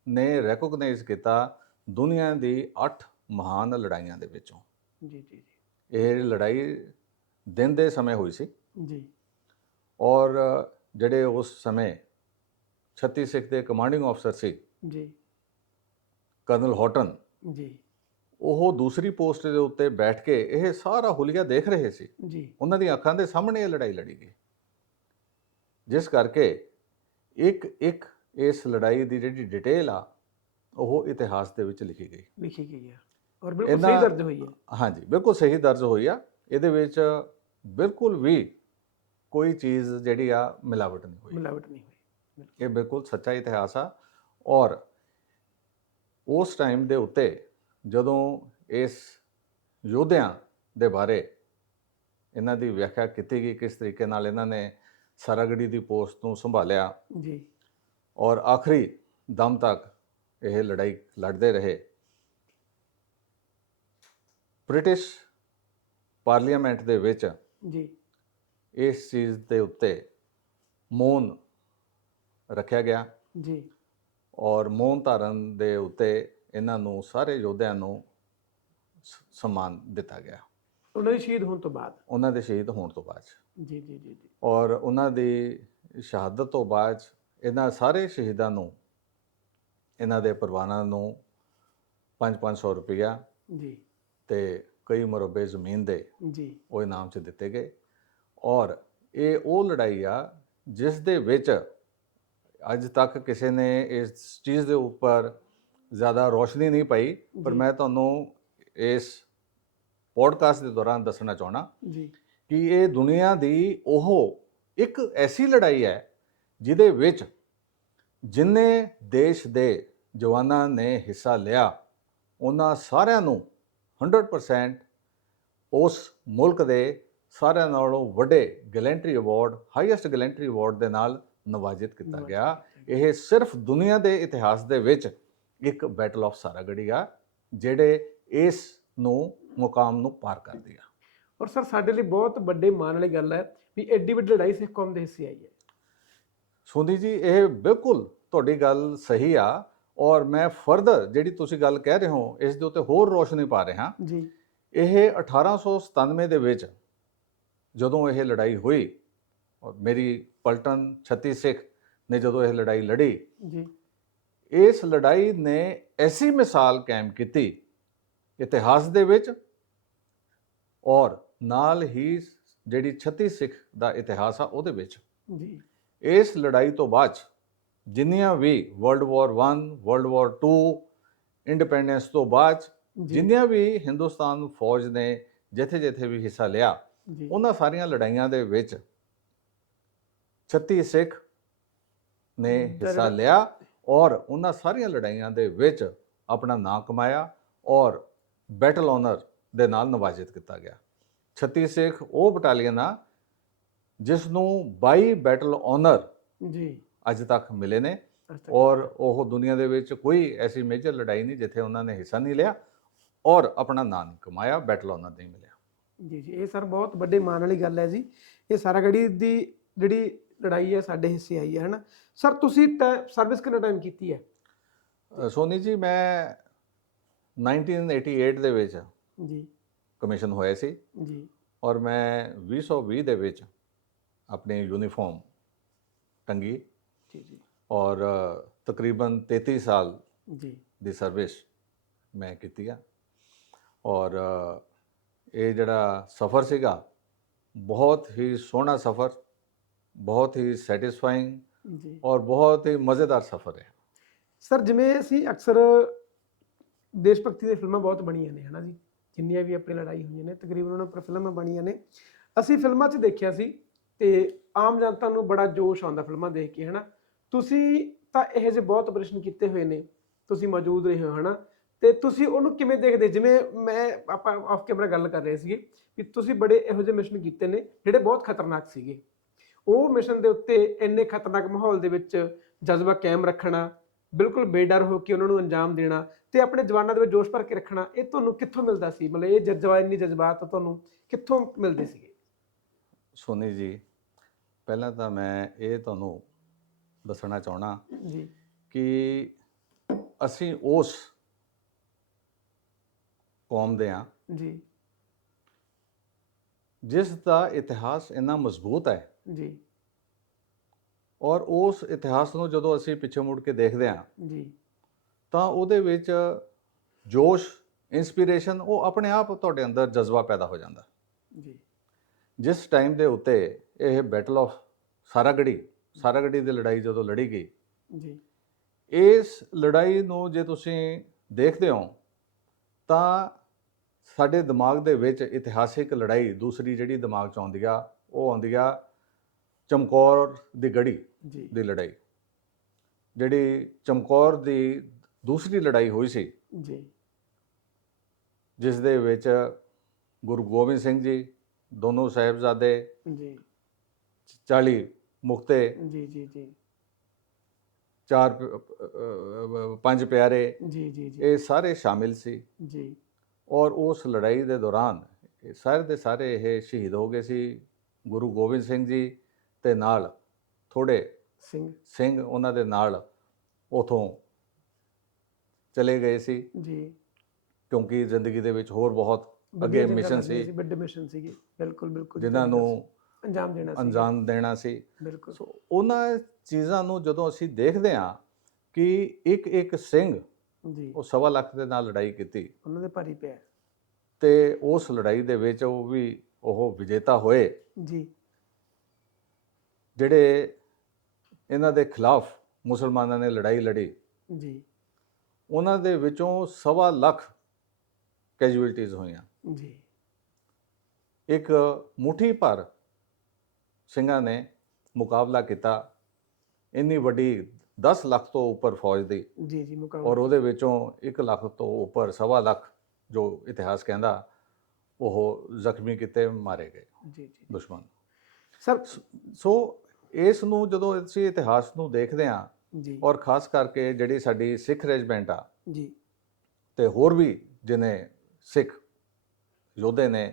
ਨੇ ਰੈਕੋਗਨਾਈਜ਼ ਕੀਤਾ ਦੁਨੀਆ ਦੀ 8 ਮਹਾਨ ਲੜਾਈਆਂ ਦੇ ਵਿੱਚੋਂ। ਜੀ ਜੀ ਜੀ ਇਹ ਲੜਾਈ ਦਿਨ ਦੇ ਸਮੇਂ ਹੋਈ ਸੀ ਜੀ ਔਰ ਜਿਹੜੇ ਉਸ ਸਮੇਂ 36 ਸਿੱਖ ਦੇ ਕਮਾਂਡਿੰਗ ਅਫਸਰ ਸੀ ਜੀ ਕਰਨਲ ਹੌਟਨ, ਜੀ ਉਹ ਦੂਸਰੀ ਪੋਸਟ ਦੇ ਉੱਤੇ ਬੈਠ ਕੇ ਇਹ ਸਾਰਾ ਹੁਲੀਆ ਦੇਖ ਰਹੇ ਸੀ। ਜੀ ਉਹਨਾਂ ਦੀ ਅੱਖਾਂ ਦੇ ਸਾਹਮਣੇ ਇਹ ਲੜਾਈ ਲੜੀ ਗਈ, ਜਿਸ ਕਰਕੇ ਇੱਕ ਇੱਕ ਇਸ ਲੜਾਈ ਦੀ ਜਿਹੜੀ ਡਿਟੇਲ ਆ ਉਹ ਇਤਿਹਾਸ ਦੇ ਵਿੱਚ ਲਿਖੀ ਗਈ। ਲਿਖੀ ਗਈ ਹੈ ਔਰ ਬਿਲਕੁਲ ਸਹੀ ਦਰਜ ਹੋਈ ਹੈ। ਹਾਂਜੀ, ਬਿਲਕੁਲ ਸਹੀ ਦਰਜ ਹੋਈ ਆ। ਇਹਦੇ ਵਿੱਚ ਬਿਲਕੁਲ ਵੀ ਕੋਈ ਚੀਜ਼ ਜਿਹੜੀ ਆ ਮਿਲਾਵਟ ਨਹੀਂ ਹੋਈ। ਮਿਲਾਵਟ ਨਹੀਂ ਹੋਈ। ਇਹ ਬਿਲਕੁਲ ਸੱਚਾ ਇਤਿਹਾਸ ਆ। ਔਰ ਉਸ ਟਾਈਮ ਦੇ ਉੱਤੇ ਜਦੋਂ ਇਸ ਯੋਧਿਆਂ ਦੇ ਬਾਰੇ ਇਹਨਾਂ ਦੀ ਵਿਆਖਿਆ ਕੀਤੀ ਗਈ, ਕਿਸ ਤਰੀਕੇ ਨਾਲ ਇਹਨਾਂ ਨੇ ਸਾਰਾਗੜੀ ਦੀ ਪੋਸਟ ਨੂੰ ਸੰਭਾਲਿਆ ਜੀ ਔਰ ਆਖਰੀ ਦਮ ਤੱਕ ਇਹ ਲੜਾਈ ਲੜਦੇ ਰਹੇ, ਬ੍ਰਿਟਿਸ਼ ਪਾਰਲੀਮੈਂਟ ਦੇ ਵਿੱਚ ਜੀ ਇਸ ਚੀਜ਼ ਦੇ ਉੱਤੇ ਮੌਨ ਰੱਖਿਆ ਗਿਆ ਜੀ ਔਰ ਮੌਨ ਧਾਰਨ ਦੇ ਉੱਤੇ ਇਹਨਾਂ ਨੂੰ ਸਾਰੇ ਯੋਧਿਆਂ ਨੂੰ ਸਨਮਾਨ ਦਿੱਤਾ ਗਿਆ ਉਹਨਾਂ ਦੇ ਸ਼ਹੀਦ ਹੋਣ ਤੋਂ ਬਾਅਦ। ਉਹਨਾਂ ਦੇ ਸ਼ਹੀਦ ਹੋਣ ਤੋਂ ਬਾਅਦ। ਜੀ ਜੀ ਜੀ ਜੀ ਔਰ ਉਹਨਾਂ ਦੀ ਸ਼ਹਾਦਤ ਤੋਂ ਬਾਅਦ ਇਹਨਾਂ ਸਾਰੇ ਸ਼ਹੀਦਾਂ ਨੂੰ, ਇਹਨਾਂ ਦੇ ਪਰਿਵਾਰਾਂ ਨੂੰ 500 ਰੁਪਇਆ ਜੀ ਤੇ ਕਈ ਮੁਰੱਬੇ ਜ਼ਮੀਨ ਦੇ ਜੀ ਉਹ ਇਨਾਮ 'ਚ ਦਿੱਤੇ ਗਏ। ਔਰ ਇਹ ਉਹ ਲੜਾਈ ਆ ਜਿਸ ਦੇ ਵਿੱਚ ਅੱਜ ਤੱਕ ਕਿਸੇ ਨੇ ਇਸ ਚੀਜ਼ ਦੇ ਉੱਪਰ ਜ਼ਿਆਦਾ ਰੋਸ਼ਨੀ ਨਹੀਂ ਪਾਈ, ਪਰ ਜੀ। ਮੈਂ ਤੁਹਾਨੂੰ ਇਸ ਪੋਡਕਾਸਟ ਦੇ ਦੌਰਾਨ ਦੱਸਣਾ ਚਾਹਣਾ ਜੀ ਕਿ ਇਹ ਦੁਨੀਆ ਦੀ ਉਹ ਇੱਕ ਐਸੀ ਲੜਾਈ ਹੈ ਜਿਹਦੇ ਵਿੱਚ ਜਿੰਨੇ ਦੇਸ਼ ਦੇ ਜਵਾਨਾਂ ਨੇ ਹਿੱਸਾ ਲਿਆ, ਉਹਨਾਂ ਸਾਰਿਆਂ ਨੂੰ 100% ਉਸ ਮੁਲਕ ਦੇ ਸਾਰਿਆਂ ਨਾਲੋਂ ਵੱਡੇ ਗੈਲੈਂਟਰੀ ਅਵਾਰਡ, ਹਾਈਐਸਟ ਗੈਲੈਂਟਰੀ ਅਵਾਰਡ ਦੇ ਨਾਲ ਨਵਾਜ਼ਿਤ ਕੀਤਾ ਗਿਆ। ਇਹ ਸਿਰਫ ਦੁਨੀਆ ਦੇ ਇਤਿਹਾਸ ਦੇ ਵਿੱਚ ਇੱਕ ਬੈਟਲ ਆਫ ਸਾਰਾਗੜੀ ਆ ਜਿਹੜੇ ਇਸ ਨੂੰ ਮੁਕਾਮ ਨੂੰ ਪਾਰ ਕਰਦੀ ਆ। ਔਰ ਸਰ ਸਾਡੇ ਲਈ ਬਹੁਤ ਵੱਡੇ ਮਾਣ ਵਾਲੀ ਗੱਲ ਹੈ ਵੀ ਐਡੀ ਵੱਡੀ ਲੜਾਈ ਸਿੱਖ ਕੌਮ ਦੇ ਹਿੱਸੇ ਆਈ ਹੈ। ਸੋਨੀ ਜੀ, ਇਹ ਬਿਲਕੁਲ ਤੁਹਾਡੀ ਗੱਲ ਸਹੀ ਆ ਔਰ ਮੈਂ ਫਰਦਰ ਜਿਹੜੀ ਤੁਸੀਂ ਗੱਲ ਕਹਿ ਰਹੇ ਹੋ ਇਸ ਦੇ ਉੱਤੇ ਹੋਰ ਰੋਸ਼ਨੀ ਪਾ ਰਿਹਾ। ਜੀ ਇਹ 1897 ਦੇ ਵਿੱਚ ਜਦੋਂ ਇਹ ਲੜਾਈ ਹੋਈ ਔਰ ਮੇਰੀ ਪਲਟਨ 36 ਸਿੱਖ ਨੇ ਜਦੋਂ ਇਹ ਲੜਾਈ ਲੜੀ, ਜੀ ਇਸ ਲੜਾਈ ਨੇ ਐਸੀ ਮਿਸਾਲ ਕਾਇਮ ਕੀਤੀ ਇਤਿਹਾਸ ਦੇ ਵਿੱਚ ਔਰ ਨਾਲ ਹੀ ਜਿਹੜੀ 36 ਸਿੱਖ ਦਾ ਇਤਿਹਾਸ ਆ ਉਹਦੇ ਵਿੱਚ ਜੀ ਇਸ ਲੜਾਈ ਤੋਂ ਬਾਅਦ 'ਚ ਜਿੰਨੀਆਂ ਵੀ world war 1 world war 2 independence ਤੋਂ ਬਾਅਦ 'ਚ ਜੀ ਜਿੰਨੀਆਂ ਵੀ ਹਿੰਦੁਸਤਾਨ ਫੌਜ ਨੇ ਜਿੱਥੇ ਵੀ ਹਿੱਸਾ ਲਿਆ ਜੀ ਉਹਨਾਂ ਸਾਰੀਆਂ ਲੜਾਈਆਂ ਦੇ ਵਿੱਚ 36 ਸਿੱਖ ਨੇ ਹਿੱਸਾ ਲਿਆ ਔਰ ਉਹਨਾਂ ਸਾਰੀਆਂ ਲੜਾਈਆਂ ਦੇ ਵਿੱਚ ਆਪਣਾ ਨਾਂ ਕਮਾਇਆ ਔਰ ਬੈਟਲ ਆਨਰ ਦੇ ਨਾਲ ਨਵਾਜ਼ਿਤ ਕੀਤਾ ਗਿਆ। 36 ਸਿੱਖ ਉਹ ਬਟਾਲੀਅਨ ਆ ਜਿਸ ਨੂੰ 22 ਬੈਟਲ ਆਨਰ ਜੀ ਅੱਜ ਤੱਕ ਮਿਲੇ ਨੇ ਅੱਜ ਤੱਕ। ਔਰ ਉਹ ਦੁਨੀਆ ਦੇ ਵਿੱਚ ਕੋਈ ਐਸੀ ਮੇਜਰ ਲੜਾਈ ਨਹੀਂ ਜਿੱਥੇ ਉਹਨਾਂ ਨੇ ਹਿੱਸਾ ਨਹੀਂ ਲਿਆ ਔਰ ਆਪਣਾ ਨਾਂ ਨਹੀਂ ਕਮਾਇਆ, ਬੈਟਲ ਆਨਰ ਨਹੀਂ ਮਿਲਿਆ। ਜੀ ਜੀ ਇਹ ਸਰ ਬਹੁਤ ਵੱਡੇ ਮਾਣ ਵਾਲੀ ਗੱਲ ਹੈ ਜੀ। ਇਹ ਸਾਰਾਗੜ੍ਹੀ ਦੀ ਜਿਹੜੀ ਲੜਾਈ ਹੈ ਸਾਡੇ ਹਿੱਸੇ ਆਈ ਹੈ ਨਾ ਸਰ। ਤੁਸੀਂ ਸਰਵਿਸ ਕਿੰਨਾ ਟਾਈਮ ਕੀਤੀ ਹੈ? ਸੋਨੀ ਜੀ ਮੈਂ 1988 ਦੇ ਵਿੱਚ ਜੀ ਕਮਿਸ਼ਨ ਹੋਇਆ ਸੀ ਜੀ ਔਰ ਮੈਂ 2020 ਦੇ ਵਿੱਚ ਆਪਣੀ ਯੂਨੀਫਾਰਮ ਟੰਗੀ ਜੀ ਜੀ ਔਰ ਤਕਰੀਬਨ 33 ਸਾਲ ਜੀ ਦੀ ਸਰਵਿਸ ਮੈਂ ਕੀਤੀ ਆ ਔਰ ਇਹ ਜਿਹੜਾ ਸਫ਼ਰ ਸੀਗਾ ਬਹੁਤ ਹੀ ਸੋਹਣਾ ਸਫ਼ਰ, ਬਹੁਤ ਹੀ ਸੈਟੀਸਫਾਈਂਗ ਜੀ ਔਰ ਬਹੁਤ ਹੀ ਮਜ਼ੇਦਾਰ ਸਫ਼ਰ ਹੈ। ਸਰ ਜਿਵੇਂ ਅਸੀਂ ਅਕਸਰ ਦੇਸ਼ ਭਗਤੀ ਦੀਆਂ ਫਿਲਮਾਂ ਬਹੁਤ ਬਣੀਆਂ ਨੇ ਹਨਾ ਜੀ, ਜਿੰਨੀਆਂ ਵੀ ਆਪਣੀ ਲੜਾਈ ਹੋਈਆਂ ਨੇ ਤਕਰੀਬਨ ਉਹਨਾਂ ਪਰ ਫਿਲਮਾਂ ਬਣੀਆਂ ਨੇ। ਅਸੀਂ ਫਿਲਮਾਂ 'ਚ ਦੇਖਿਆ ਸੀ ਤੇ ਆਮ ਜਨਤਾ ਨੂੰ ਬੜਾ ਜੋਸ਼ ਆਉਂਦਾ ਫਿਲਮਾਂ ਦੇਖ ਕੇ ਹਨਾ। ਤੁਸੀਂ ਤਾਂ ਇਹੋ ਜਿਹੇ ਬਹੁਤ ਆਪਰੇਸ਼ਨ ਕੀਤੇ ਹੋਏ ਨੇ, ਤੁਸੀਂ ਮੌਜੂਦ ਰਹੇ ਹੋ ਹਨਾ, ਤੇ ਤੁਸੀਂ ਉਹਨੂੰ ਕਿਵੇਂ ਦੇਖਦੇ? ਜਿਵੇਂ ਆਪਾਂ ਆਫ ਕੈਮਰਾ ਗੱਲ ਕਰ ਰਹੇ ਸੀਗੇ ਵੀ ਤੁਸੀਂ ਬੜੇ ਇਹੋ ਜਿਹੇ ਮਿਸ਼ਨ ਕੀਤੇ ਨੇ ਜਿਹੜੇ ਬਹੁਤ ਖਤਰਨਾਕ ਸੀਗੇ। ਉਹ ਮਿਸ਼ਨ ਦੇ ਉੱਤੇ ਇੰਨੇ ਖਤਰਨਾਕ ਮਾਹੌਲ ਦੇ ਵਿੱਚ ਜਜ਼ਬਾ ਕਾਇਮ ਰੱਖਣਾ, ਬਿਲਕੁਲ ਬੇਡਰ ਹੋ ਕੇ ਉਹਨਾਂ ਨੂੰ ਅੰਜਾਮ ਦੇਣਾ ਤੇ ਆਪਣੇ ਜਵਾਨਾਂ ਦੇ ਵਿੱਚ ਜੋਸ਼ ਭਰ ਕੇ ਰੱਖਣਾ, ਇਹ ਤੁਹਾਨੂੰ ਕਿੱਥੋਂ ਮਿਲਦਾ ਸੀ? ਮਤਲਬ ਇਹ ਇੰਨੀ ਜਜ਼ਬਾਤ ਤੁਹਾਨੂੰ ਕਿੱਥੋਂ ਮਿਲਦੇ ਸੀਗੇ? ਸੋਨੀ ਜੀ ਪਹਿਲਾਂ ਤਾਂ ਮੈਂ ਇਹ ਤੁਹਾਨੂੰ ਦੱਸਣਾ ਚਾਹਣਾ ਜੀ ਕਿ ਅਸੀਂ ਉਸ ਕੌਮ ਦੇ ਹਾਂ ਜੀ ਜਿਸ ਦਾ ਇਤਿਹਾਸ ਇੰਨਾ ਮਜ਼ਬੂਤ ਹੈ ਜੀ ਔਰ ਉਸ ਇਤਿਹਾਸ ਨੂੰ ਜਦੋਂ ਅਸੀਂ ਪਿੱਛੇ ਮੁੜ ਕੇ ਦੇਖਦੇ ਹਾਂ ਜੀ ਤਾਂ ਉਹਦੇ ਵਿੱਚ ਜੋਸ਼, ਇਨਸਪੀਰੇਸ਼ਨ, ਉਹ ਆਪਣੇ ਆਪ ਤੁਹਾਡੇ ਅੰਦਰ ਜਜ਼ਬਾ ਪੈਦਾ ਹੋ ਜਾਂਦਾ। ਜੀ ਜਿਸ ਟਾਈਮ ਦੇ ਉੱਤੇ ਇਹ ਬੈਟਲ ਆਫ ਸਾਰਾਗੜ੍ਹੀ ਦੀ ਲੜਾਈ ਜਦੋਂ ਲੜੀ ਗਈ, ਜੀ ਇਸ ਲੜਾਈ ਨੂੰ ਜੇ ਤੁਸੀਂ ਦੇਖਦੇ ਹੋ ਤਾਂ ਸਾਡੇ ਦਿਮਾਗ ਦੇ ਵਿੱਚ ਇਤਿਹਾਸਿਕ ਲੜਾਈ ਦੂਸਰੀ ਜਿਹੜੀ ਦਿਮਾਗ 'ਚ ਆਉਂਦੀ ਆ ਉਹ ਆਉਂਦੀ ਆ ਚਮਕੌਰ ਦੀ ਗੜੀ ਜੀ ਦੀ ਲੜਾਈ। ਜਿਹੜੀ ਚਮਕੌਰ ਦੀ ਦੂਸਰੀ ਲੜਾਈ ਹੋਈ ਸੀ ਜੀ ਜਿਸ ਦੇ ਵਿੱਚ ਗੁਰੂ ਗੋਬਿੰਦ ਸਿੰਘ ਜੀ, ਦੋਨੋਂ ਸਾਹਿਬਜ਼ਾਦੇ, ਜੀ 40 ਮੁਕਤੇ, ਜੀ ਜੀ ਜੀ 5 ਪਿਆਰੇ, ਜੀ ਜੀ ਜੀ ਇਹ ਸਾਰੇ ਸ਼ਾਮਿਲ ਸੀ ਜੀ ਔਰ ਉਸ ਲੜਾਈ ਦੇ ਦੌਰਾਨ ਇਹ ਸਾਰੇ ਦੇ ਸਾਰੇ ਇਹ ਸ਼ਹੀਦ ਹੋ ਗਏ ਸੀ। ਗੁਰੂ ਗੋਬਿੰਦ ਸਿੰਘ ਜੀ ਤੇ ਨਾਲ ਥੋੜੇ ਸਿੰਘ ਉਹਨਾਂ ਦੇ ਨਾਲ ਉਥੋਂ ਚਲੇ ਗਏ ਸੀ ਜੀ ਕਿਉਂਕਿ ਜ਼ਿੰਦਗੀ ਦੇ ਵਿੱਚ ਹੋਰ ਬਹੁਤ ਅੱਗੇ ਮਿਸ਼ਨ ਸੀ, ਵੱਡੇ ਮਿਸ਼ਨ ਸੀਗੇ। ਬਿਲਕੁਲ ਬਿਲਕੁਲ ਜਿਨ੍ਹਾਂ ਨੂੰ ਅੰਜਾਮ ਦੇਣਾ ਸੀ। ਸੀ। ਬਿਲਕੁਲ। ਸੋ ਉਹਨਾਂ ਚੀਜ਼ਾਂ ਨੂੰ ਜਦੋਂ ਅਸੀਂ ਦੇਖਦੇ ਹਾਂ ਕਿ ਇੱਕ ਸਿੰਘ ਜੀ ਉਹ 1.25 ਲੱਖ ਦੇ ਨਾਲ ਲੜਾਈ ਕੀਤੀ ਉਹਨਾਂ ਦੇ ਭਾਰੀ ਪਿਆ ਤੇ ਉਸ ਲੜਾਈ ਦੇ ਵਿੱਚ ਉਹ ਵਿਜੇਤਾ ਹੋਏ। ਜੀ ਜਿਹੜੇ ਇਹਨਾਂ ਦੇ ਖਿਲਾਫ ਮੁਸਲਮਾਨਾਂ ਨੇ ਲੜਾਈ ਲੜੀ ਜੀ ਉਹਨਾਂ ਦੇ ਵਿੱਚੋਂ 1.25 ਲੱਖ ਕੈਜੂਅਲਟੀਜ਼ ਹੋਈਆਂ। ਜੀ ਇੱਕ ਮੁੱਠੀ ਭਰ ਸਿੰਘਾਂ ਨੇ ਮੁਕਾਬਲਾ ਕੀਤਾ ਇੰਨੀ ਵੱਡੀ 10 ਲੱਖ ਤੋਂ ਉੱਪਰ ਫੌਜ ਦੀ। ਜੀ ਜੀ ਮੁਕਾਬਲਾ। ਔਰ ਉਹਦੇ ਵਿੱਚੋਂ 1 ਲੱਖ ਤੋਂ ਉੱਪਰ 1.25 ਲੱਖ ਜੋ ਇਤਿਹਾਸ ਕਹਿੰਦਾ ਉਹ ਜ਼ਖਮੀ ਕੀਤੇ ਮਾਰੇ ਗਏ ਜੀ ਜੀ ਦੁਸ਼ਮਣ। ਸਰ ਸੋ ਇਸ ਨੂੰ ਜਦੋਂ ਅਸੀਂ ਇਤਿਹਾਸ ਨੂੰ ਦੇਖਦੇ ਹਾਂ ਜੀ ਔਰ ਖਾਸ ਕਰਕੇ ਜਿਹੜੀ ਸਾਡੀ ਸਿੱਖ ਰੈਜੀਮੈਂਟ ਆ ਜੀ ਤੇ ਹੋਰ ਵੀ ਜਿਹਨੇ ਸਿੱਖ ਯੋਧੇ ਨੇ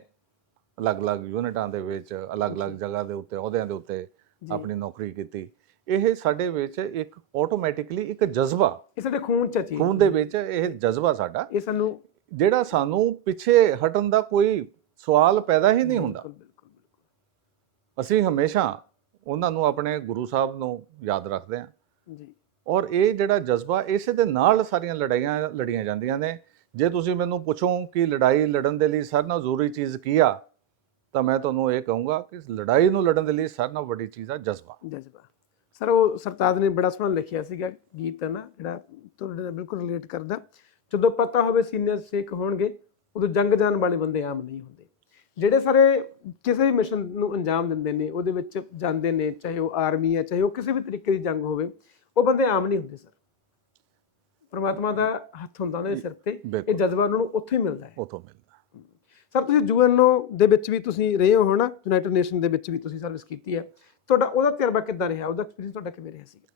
ਅਲੱਗ-ਅਲੱਗ ਯੂਨਿਟਾਂ ਦੇ ਵਿੱਚ ਅਲੱਗ-ਅਲੱਗ ਜਗ੍ਹਾ ਦੇ ਉੱਤੇ ਅਹੁਦਿਆਂ ਦੇ ਉੱਤੇ ਆਪਣੀ ਨੌਕਰੀ ਕੀਤੀ, ਇਹ ਸਾਡੇ ਵਿੱਚ ਇੱਕ ਆਟੋਮੈਟਿਕਲੀ ਇੱਕ ਜਜ਼ਬਾ, ਇਹ ਸਾਡੇ ਖੂਨ ਚ ਚੀਜ਼, ਖੂਨ ਦੇ ਵਿੱਚ ਇਹ ਜਜ਼ਬਾ ਸਾਡਾ, ਇਹ ਸਾਨੂੰ ਜਿਹੜਾ ਸਾਨੂੰ ਪਿੱਛੇ ਹਟਣ ਦਾ ਕੋਈ ਸਵਾਲ ਪੈਦਾ ਹੀ ਨਹੀਂ ਹੁੰਦਾ। ਅਸੀਂ ਹਮੇਸ਼ਾ ਉਹਨਾਂ ਨੂੰ ਆਪਣੇ ਗੁਰੂ ਸਾਹਿਬ ਨੂੰ ਯਾਦ ਰੱਖਦੇ ਹਾਂ ਜੀ। ਔਰ ਇਹ ਜਿਹੜਾ ਜਜ਼ਬਾ ਇਸੇ ਦੇ ਨਾਲ ਸਾਰੀਆਂ ਲੜਾਈਆਂ ਲੜੀਆਂ ਜਾਂਦੀਆਂ ਨੇ। ਜੇ ਤੁਸੀਂ ਮੈਨੂੰ ਪੁੱਛੋ ਕਿ ਲੜਾਈ ਲੜਨ ਦੇ ਲਈ ਸਾਰਿਆਂ ਨਾਲੋਂ ਜ਼ਰੂਰੀ ਚੀਜ਼ ਕੀ ਆ, ਤਾਂ ਮੈਂ ਤੁਹਾਨੂੰ ਇਹ ਕਹੂੰਗਾ ਕਿ ਲੜਾਈ ਨੂੰ ਲੜਨ ਦੇ ਲਈ ਸਾਰਿਆਂ ਨਾਲੋਂ ਵੱਡੀ ਚੀਜ਼ ਆ ਜਜ਼ਬਾ। ਜਜ਼ਬਾ। ਸਰ ਉਹ ਸਰਤਾਜ ਨੇ ਬੜਾ ਸੋਹਣਾ ਲਿਖਿਆ ਸੀਗਾ ਗੀਤ ਹੈ ਨਾ, ਜਿਹੜਾ ਤੁਹਾਡੇ ਨਾਲ ਬਿਲਕੁਲ ਰਿਲੇਟ ਕਰਦਾ। ਜਦੋਂ ਪਤਾ ਹੋਵੇ ਸੀਨੇ ਸਿੱਖ ਹੋਣਗੇ, ਉਦੋਂ ਜੰਗ ਜਾਣ ਵਾਲੇ ਬੰਦੇ ਆਮ ਨਹੀਂ ਹੁੰਦੇ। ਜਿਹੜੇ ਸਾਰੇ ਕਿਸੇ ਵੀ ਮਿਸ਼ਨ ਨੂੰ ਅੰਜਾਮ ਦਿੰਦੇ ਨੇ, ਉਹਦੇ ਵਿੱਚ ਜਾਂਦੇ ਨੇ, ਚਾਹੇ ਉਹ ਆਰਮੀ ਹੈ, ਚਾਹੇ ਉਹ ਕਿਸੇ ਵੀ ਤਰੀਕੇ ਦੀ ਜੰਗ ਹੋਵੇ, ਉਹ ਬੰਦੇ ਆਮ ਨਹੀਂ ਹੁੰਦੇ ਸਰ। ਪਰਮਾਤਮਾ ਦਾ ਹੱਥ ਹੁੰਦਾ ਉਹਨਾਂ ਦੇ ਸਿਰ ਤੇ, ਇਹ ਜਜ਼ਬਾ ਉਹਨਾਂ ਨੂੰ ਉੱਥੋਂ ਹੀ ਮਿਲਦਾ ਹੈ। ਉੱਥੋਂ ਮਿਲਦਾ। ਸਰ ਤੁਸੀਂ ਯੂਐਨਓ ਦੇ ਵਿੱਚ ਵੀ ਤੁਸੀਂ ਰਹੇ ਹੋ ਨਾ, ਯੂਨਾਈਟਿਡ ਨੇਸ਼ਨ ਦੇ ਵਿੱਚ ਵੀ ਤੁਸੀਂ ਸਰਵਿਸ ਕੀਤੀ ਹੈ, ਤੁਹਾਡਾ ਉਹਦਾ ਤਜਰਬਾ ਕਿੱਦਾਂ ਰਿਹਾ, ਉਹਦਾ ਐਕਸਪੀਰੀਅੰਸ ਤੁਹਾਡਾ ਕਿਵੇਂ ਰਿਹਾ ਸੀਗਾ?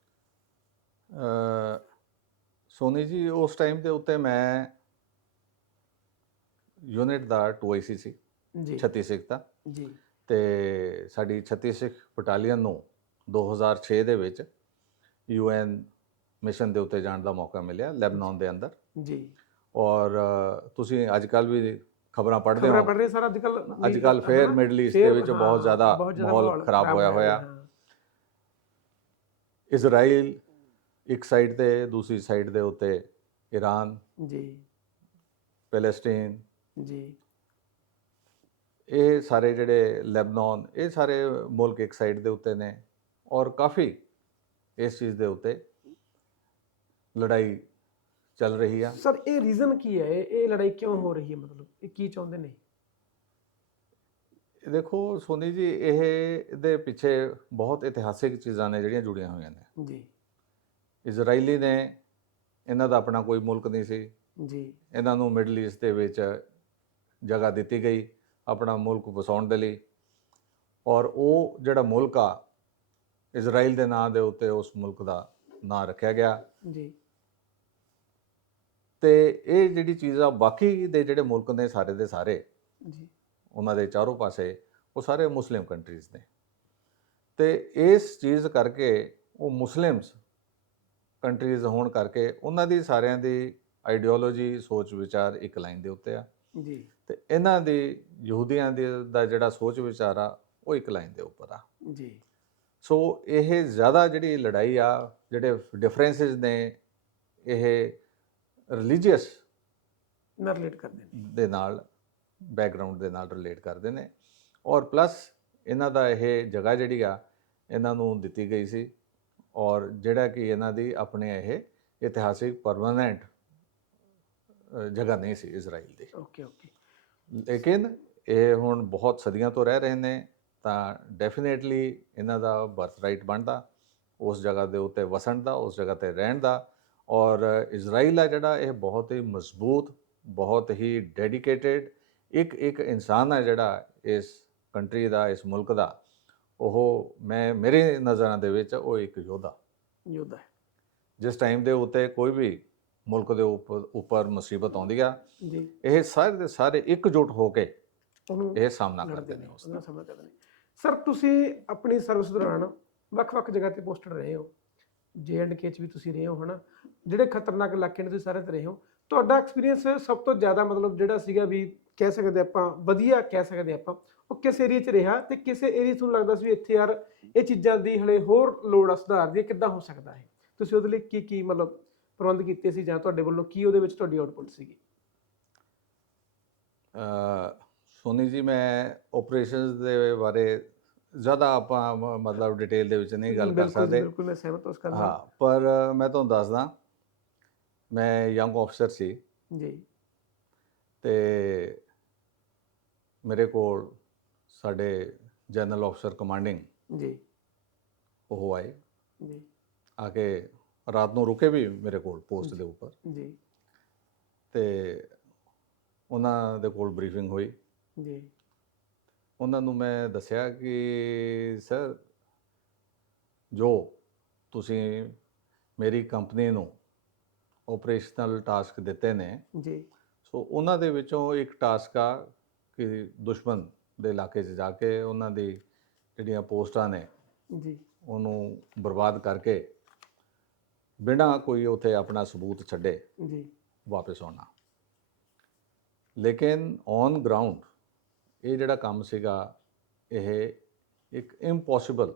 ਸੋਨੀ ਜੀ, ਉਸ ਟਾਈਮ ਦੇ ਉੱਤੇ ਮੈਂ ਯੂਨਿਟ ਦਾ 2IC ਸੀ ਜੀ, 36 ਸਿੱਖ ਦਾ ਜੀ, ਤੇ ਸਾਡੀ 36 ਸਿੱਖ ਬਟਾਲੀਅਨ ਨੂੰ 2006 ਦੇ ਵਿੱਚ UN ਮਿਸ਼ਨ ਦੇ ਉੱਤੇ ਜਾਣ ਦਾ ਮੌਕਾ ਮਿਲਿਆ ਲੈਬਨਾਨ ਦੇ ਅੰਦਰ। ਜੀ। ਔਰ ਤੁਸੀਂ ਅੱਜ ਕੱਲ੍ਹ ਵੀ ਖਬਰਾਂ ਪੜ੍ਹਦੇ ਖਬਰਾਂ ਹੋ, ਪੜ੍ਹ ਰਹੇ ਸਰ ਅੱਜ ਕੱਲ੍ਹ ਅੱਜ ਕੱਲ੍ਹ ਫੇਰ ਮਿਡਲ ਈਸਟ ਦੇ ਵਿੱਚ ਬਹੁਤ ਜ਼ਿਆਦਾ ਮਾਹੌਲ ਖਰਾਬ ਹੋਇਆ। ਇਜ਼ਰਾਈਲ ਇੱਕ ਸਾਈਡ ਤੇ, ਦੂਸਰੀ ਸਾਈਡ ਦੇ ਉੱਤੇ ਈਰਾਨ ਜੀ, ਪੈਲੇਸਟੀਨ ਜੀ, ਇਹ ਸਾਰੇ ਜਿਹੜੇ ਲੈਬਨਾਨ, ਇਹ ਸਾਰੇ ਮੁਲਕ ਇੱਕ ਸਾਈਡ ਦੇ ਉੱਤੇ ਨੇ ਔਰ ਕਾਫੀ ਇਸ ਚੀਜ਼ ਦੇ ਉੱਤੇ ਲੜਾਈ ਚੱਲ ਰਹੀ ਆ। ਸਰ ਇਹ ਰੀਜ਼ਨ ਕੀ ਹੈ, ਇਹ ਲੜਾਈ ਕਿਉਂ ਹੋ ਰਹੀ ਹੈ, ਮਤਲਬ ਇਹ ਕੀ ਚਾਹੁੰਦੇ ਨੇ? ਦੇਖੋ ਸੋਨੀ ਜੀ, ਇਹਦੇ ਪਿੱਛੇ ਬਹੁਤ ਇਤਿਹਾਸਿਕ ਚੀਜ਼ਾਂ ਨੇ ਜਿਹੜੀਆਂ ਜੁੜੀਆਂ ਹੋਈਆਂ ਨੇ। ਜੀ। ਇਜ਼ਰਾਈਲੀ ਨੇ, ਇਹਨਾਂ ਦਾ ਆਪਣਾ ਕੋਈ ਮੁਲਕ ਨਹੀਂ ਸੀ ਜੀ। ਇਹਨਾਂ ਨੂੰ ਮਿਡਲ ਈਸਟ ਦੇ ਵਿੱਚ ਜਗ੍ਹਾ ਦਿੱਤੀ ਗਈ ਆਪਣਾ ਮੁਲਕ ਵਸਾਉਣ ਦੇ ਲਈ, ਔਰ ਉਹ ਜਿਹੜਾ ਮੁਲਕ ਆ ਇਜ਼ਰਾਈਲ ਦੇ ਨਾਂ ਦੇ ਉੱਤੇ ਉਸ ਮੁਲਕ ਦਾ ਨਾਂ ਰੱਖਿਆ ਗਿਆ। ਜੀ। ਤੇ ਇਹ ਜਿਹੜੀ ਚੀਜ਼ ਆ, ਬਾਕੀ ਦੇ ਜਿਹੜੇ ਮੁਲਕ ਨੇ ਸਾਰੇ ਦੇ ਸਾਰੇ, ਜੀ, ਉਹਨਾਂ ਦੇ ਚਾਰੋਂ ਪਾਸੇ ਉਹ ਸਾਰੇ ਮੁਸਲਿਮ ਕੰਟਰੀਜ਼ ਨੇ। ਤੇ ਇਸ ਚੀਜ਼ ਕਰਕੇ ਉਹ ਮੁਸਲਿਮਸ ਕੰਟਰੀਜ਼ ਹੋਣ ਕਰਕੇ ਉਹਨਾਂ ਦੀ ਸਾਰਿਆਂ ਦੀ ਆਈਡੀਓਲੋਜੀ, ਸੋਚ ਵਿਚਾਰ ਇੱਕ ਲਾਈਨ ਦੇ ਉੱਤੇ ਆ। ਜੀ। ਤੇ ਇਹਨਾਂ ਦੀ ਯਹੂਦੀਆਂ ਦਾ ਜਿਹੜਾ ਸੋਚ ਵਿਚਾਰ ਆ ਉਹ ਇੱਕ ਲਾਈਨ ਦੇ ਉੱਪਰ ਆ। ਜੀ। ਸੋ ਇਹ ਜ਼ਿਆਦਾ ਜਿਹੜੀ ਲੜਾਈ ਆ, ਜਿਹੜੇ ਡਿਫਰੈਂਸਿਸ ਨੇ, ਇਹ ਰਿਲੀਜੀਅਸ ਨਾਲ ਰਿਲੇਟ ਕਰਦੇ ਨੇ, ਦੇ ਨਾਲ, ਬੈਕਗਰਾਉਂਡ ਦੇ ਨਾਲ ਰਿਲੇਟ ਕਰਦੇ ਨੇ। ਔਰ ਪਲੱਸ ਇਹਨਾਂ ਦਾ ਇਹ ਜਗ੍ਹਾ ਜਿਹੜੀ ਆ ਇਹਨਾਂ ਨੂੰ ਦਿੱਤੀ ਗਈ ਸੀ, ਔਰ ਜਿਹੜਾ ਕਿ ਇਹਨਾਂ ਦੀ ਆਪਣੇ ਇਹ ਇਤਿਹਾਸਿਕ ਪਰਮਾਨੈਂਟ ਜਗ੍ਹਾ ਨਹੀਂ ਸੀ ਇਜ਼ਰਾਈਲ ਦੀ। Okay, okay. ਲੇਕਿਨ ਇਹ ਹੁਣ ਬਹੁਤ ਸਦੀਆਂ ਤੋਂ ਰਹਿ ਰਹੇ ਨੇ, ਤਾਂ ਡੈਫੀਨੇਟਲੀ ਇਹਨਾਂ ਦਾ ਬਰਥ ਰਾਈਟ ਬਣਦਾ ਉਸ ਜਗ੍ਹਾ ਦੇ ਉੱਤੇ ਵਸਣ ਦਾ, ਉਸ ਜਗ੍ਹਾ 'ਤੇ ਰਹਿਣ ਦਾ। ਔਰ ਇਜ਼ਰਾਈਲ ਆ ਜਿਹੜਾ, ਇਹ ਬਹੁਤ ਹੀ ਮਜ਼ਬੂਤ, ਬਹੁਤ ਹੀ ਡੈਡੀਕੇਟਿਡ ਇੱਕ ਇਨਸਾਨ ਹੈ ਜਿਹੜਾ ਇਸ ਕੰਟਰੀ ਦਾ, ਇਸ ਮੁਲਕ ਦਾ। ਉਹ ਮੇਰੇ ਨਜ਼ਰਾਂ ਦੇ ਵਿੱਚ ਉਹ ਇੱਕ ਯੋਧਾ ਹੈ। ਜਿਸ ਟਾਈਮ ਦੇ ਉੱਤੇ ਕੋਈ ਵੀ ਮੁਲਕ ਦੇ ਉੱਪਰ ਮੁਸੀਬਤ ਆਉਂਦੀ ਆ, ਜੀ, ਇਹ ਸਾਰੇ ਦੇ ਸਾਰੇ ਇਕਜੁੱਟ ਹੋ ਕੇ ਉਹਨੂੰ ਇਹ ਸਾਹਮਣਾ ਕਰਦੇ ਨੇ, ਉਹਦਾ ਸਾਹਮਣਾ ਕਰਦੇ ਨੇ। ਸਰ ਤੁਸੀਂ ਆਪਣੀ ਸਰਵਿਸ ਦੌਰਾਨ ਵੱਖ-ਵੱਖ ਜਗ੍ਹਾ ਤੇ ਪੋਸਟਡ ਰਹੇ ਹੋ, J&K 'ਚ ਵੀ ਤੁਸੀਂ ਰਹੇ ਹੋ, ਹੈ ਨਾ, ਜਿਹੜੇ ਖਤਰਨਾਕ ਇਲਾਕੇ ਨੇ ਤੁਸੀਂ ਸਾਰੇ ਤੇ ਰਹੇ ਹੋ। ਤੁਹਾਡਾ ਐਕਸਪੀਰੀਅੰਸ ਸਭ ਤੋਂ ਜ਼ਿਆਦਾ ਮਤਲਬ ਜਿਹੜਾ ਸੀਗਾ ਵੀ ਕਹਿ ਸਕਦੇ ਆਪਾਂ ਵਧੀਆ ਕਹਿ ਸਕਦੇ ਆਪਾਂ, ਉਹ ਕਿਸ ਏਰੀਆ 'ਚ ਰਿਹਾ, ਤੇ ਕਿਸੇ ਏਰੀਆ 'ਚ ਤੁਹਾਨੂੰ ਲੱਗਦਾ ਸੀ ਵੀ ਇੱਥੇ ਯਾਰ ਇਹ ਚੀਜ਼ਾਂ ਦੀ ਹਲੇ ਹੋਰ ਲੋੜ ਆ ਸੁਧਾਰ ਦੀ, ਕਿੱਦਾਂ ਹੋ ਸਕਦਾ ਹੈ? ਤੁਸੀਂ ਉਹਦੇ ਲਈ ਕੀ ਮਤਲਬ ਪ੍ਰਬੰਧ ਕੀਤੇ ਸੀ, ਜਾਂ ਤੁਹਾਡੇ ਵੱਲੋਂ ਕੀ ਉਹਦੇ ਵਿੱਚ ਤੁਹਾਡੀ ਆਊਟਪੁੱਟ ਸੀਗੀ? ਸੋਨੀ ਜੀ, ਮੈਂ ਆਪਰੇਸ਼ਨਸ ਦੇ ਬਾਰੇ ਜ਼ਿਆਦਾ ਆਪਾਂ ਮਤਲਬ ਡਿਟੇਲ ਦੇ ਵਿੱਚ ਨਹੀਂ ਗੱਲ ਕਰ ਸਕਦੇ। ਬਿਲਕੁਲ ਮੈਂ ਸਹਿਮਤ ਉਸ ਗੱਲ ਨਾਲ। ਹਾਂ, ਪਰ ਮੈਂ ਤੁਹਾਨੂੰ ਦੱਸਦਾ, ਮੈਂ ਯੰਗ ਆਫਿਸਰ ਸੀ ਜੀ, ਤੇ ਮੇਰੇ ਕੋਲ ਸਾਡੇ ਜਨਰਲ ਆਫਿਸਰ ਕਮਾਂਡਿੰਗ ਜੀ, ਉਹ ਆਏ, ਜੀ, ਆ ਕੇ ਰਾਤ ਨੂੰ ਰੁਕੇ ਵੀ ਮੇਰੇ ਕੋਲ ਪੋਸਟ ਦੇ ਉੱਪਰ। ਜੀ, ਤੇ ਉਹਨਾਂ ਦੇ ਕੋਲ ਬਰੀਫਿੰਗ ਹੋਈ। ਜੀ, ਉਹਨਾਂ ਨੂੰ ਮੈਂ ਦੱਸਿਆ ਕਿ ਸਰ, ਜੋ ਤੁਸੀਂ ਮੇਰੀ ਕੰਪਨੀ ਨੂੰ ਆਪਰੇਸ਼ਨਲ ਟਾਸਕ ਦਿੱਤੇ ਨੇ, ਜੀ, ਸੋ ਉਹਨਾਂ ਦੇ ਵਿੱਚੋਂ ਇੱਕ ਟਾਸਕ ਆ ਕਿ ਦੁਸ਼ਮਣ ਦੇ ਇਲਾਕੇ 'ਚ ਜਾ ਕੇ ਉਹਨਾਂ ਦੀ ਜਿਹੜੀਆਂ ਪੋਸਟਾਂ ਨੇ ਜੀ, ਉਹਨੂੰ ਬਰਬਾਦ ਕਰਕੇ ਬਿਨਾਂ ਕੋਈ ਉੱਥੇ ਆਪਣਾ ਸਬੂਤ ਛੱਡੇ ਜੀ, ਵਾਪਸ ਆਉਣਾ। ਲੇਕਿਨ ਔਨ ਗਰਾਊਂਡ ਇਹ ਜਿਹੜਾ ਕੰਮ ਸੀਗਾ, ਇਹ ਇੱਕ ਇੰਪੋਸੀਬਲ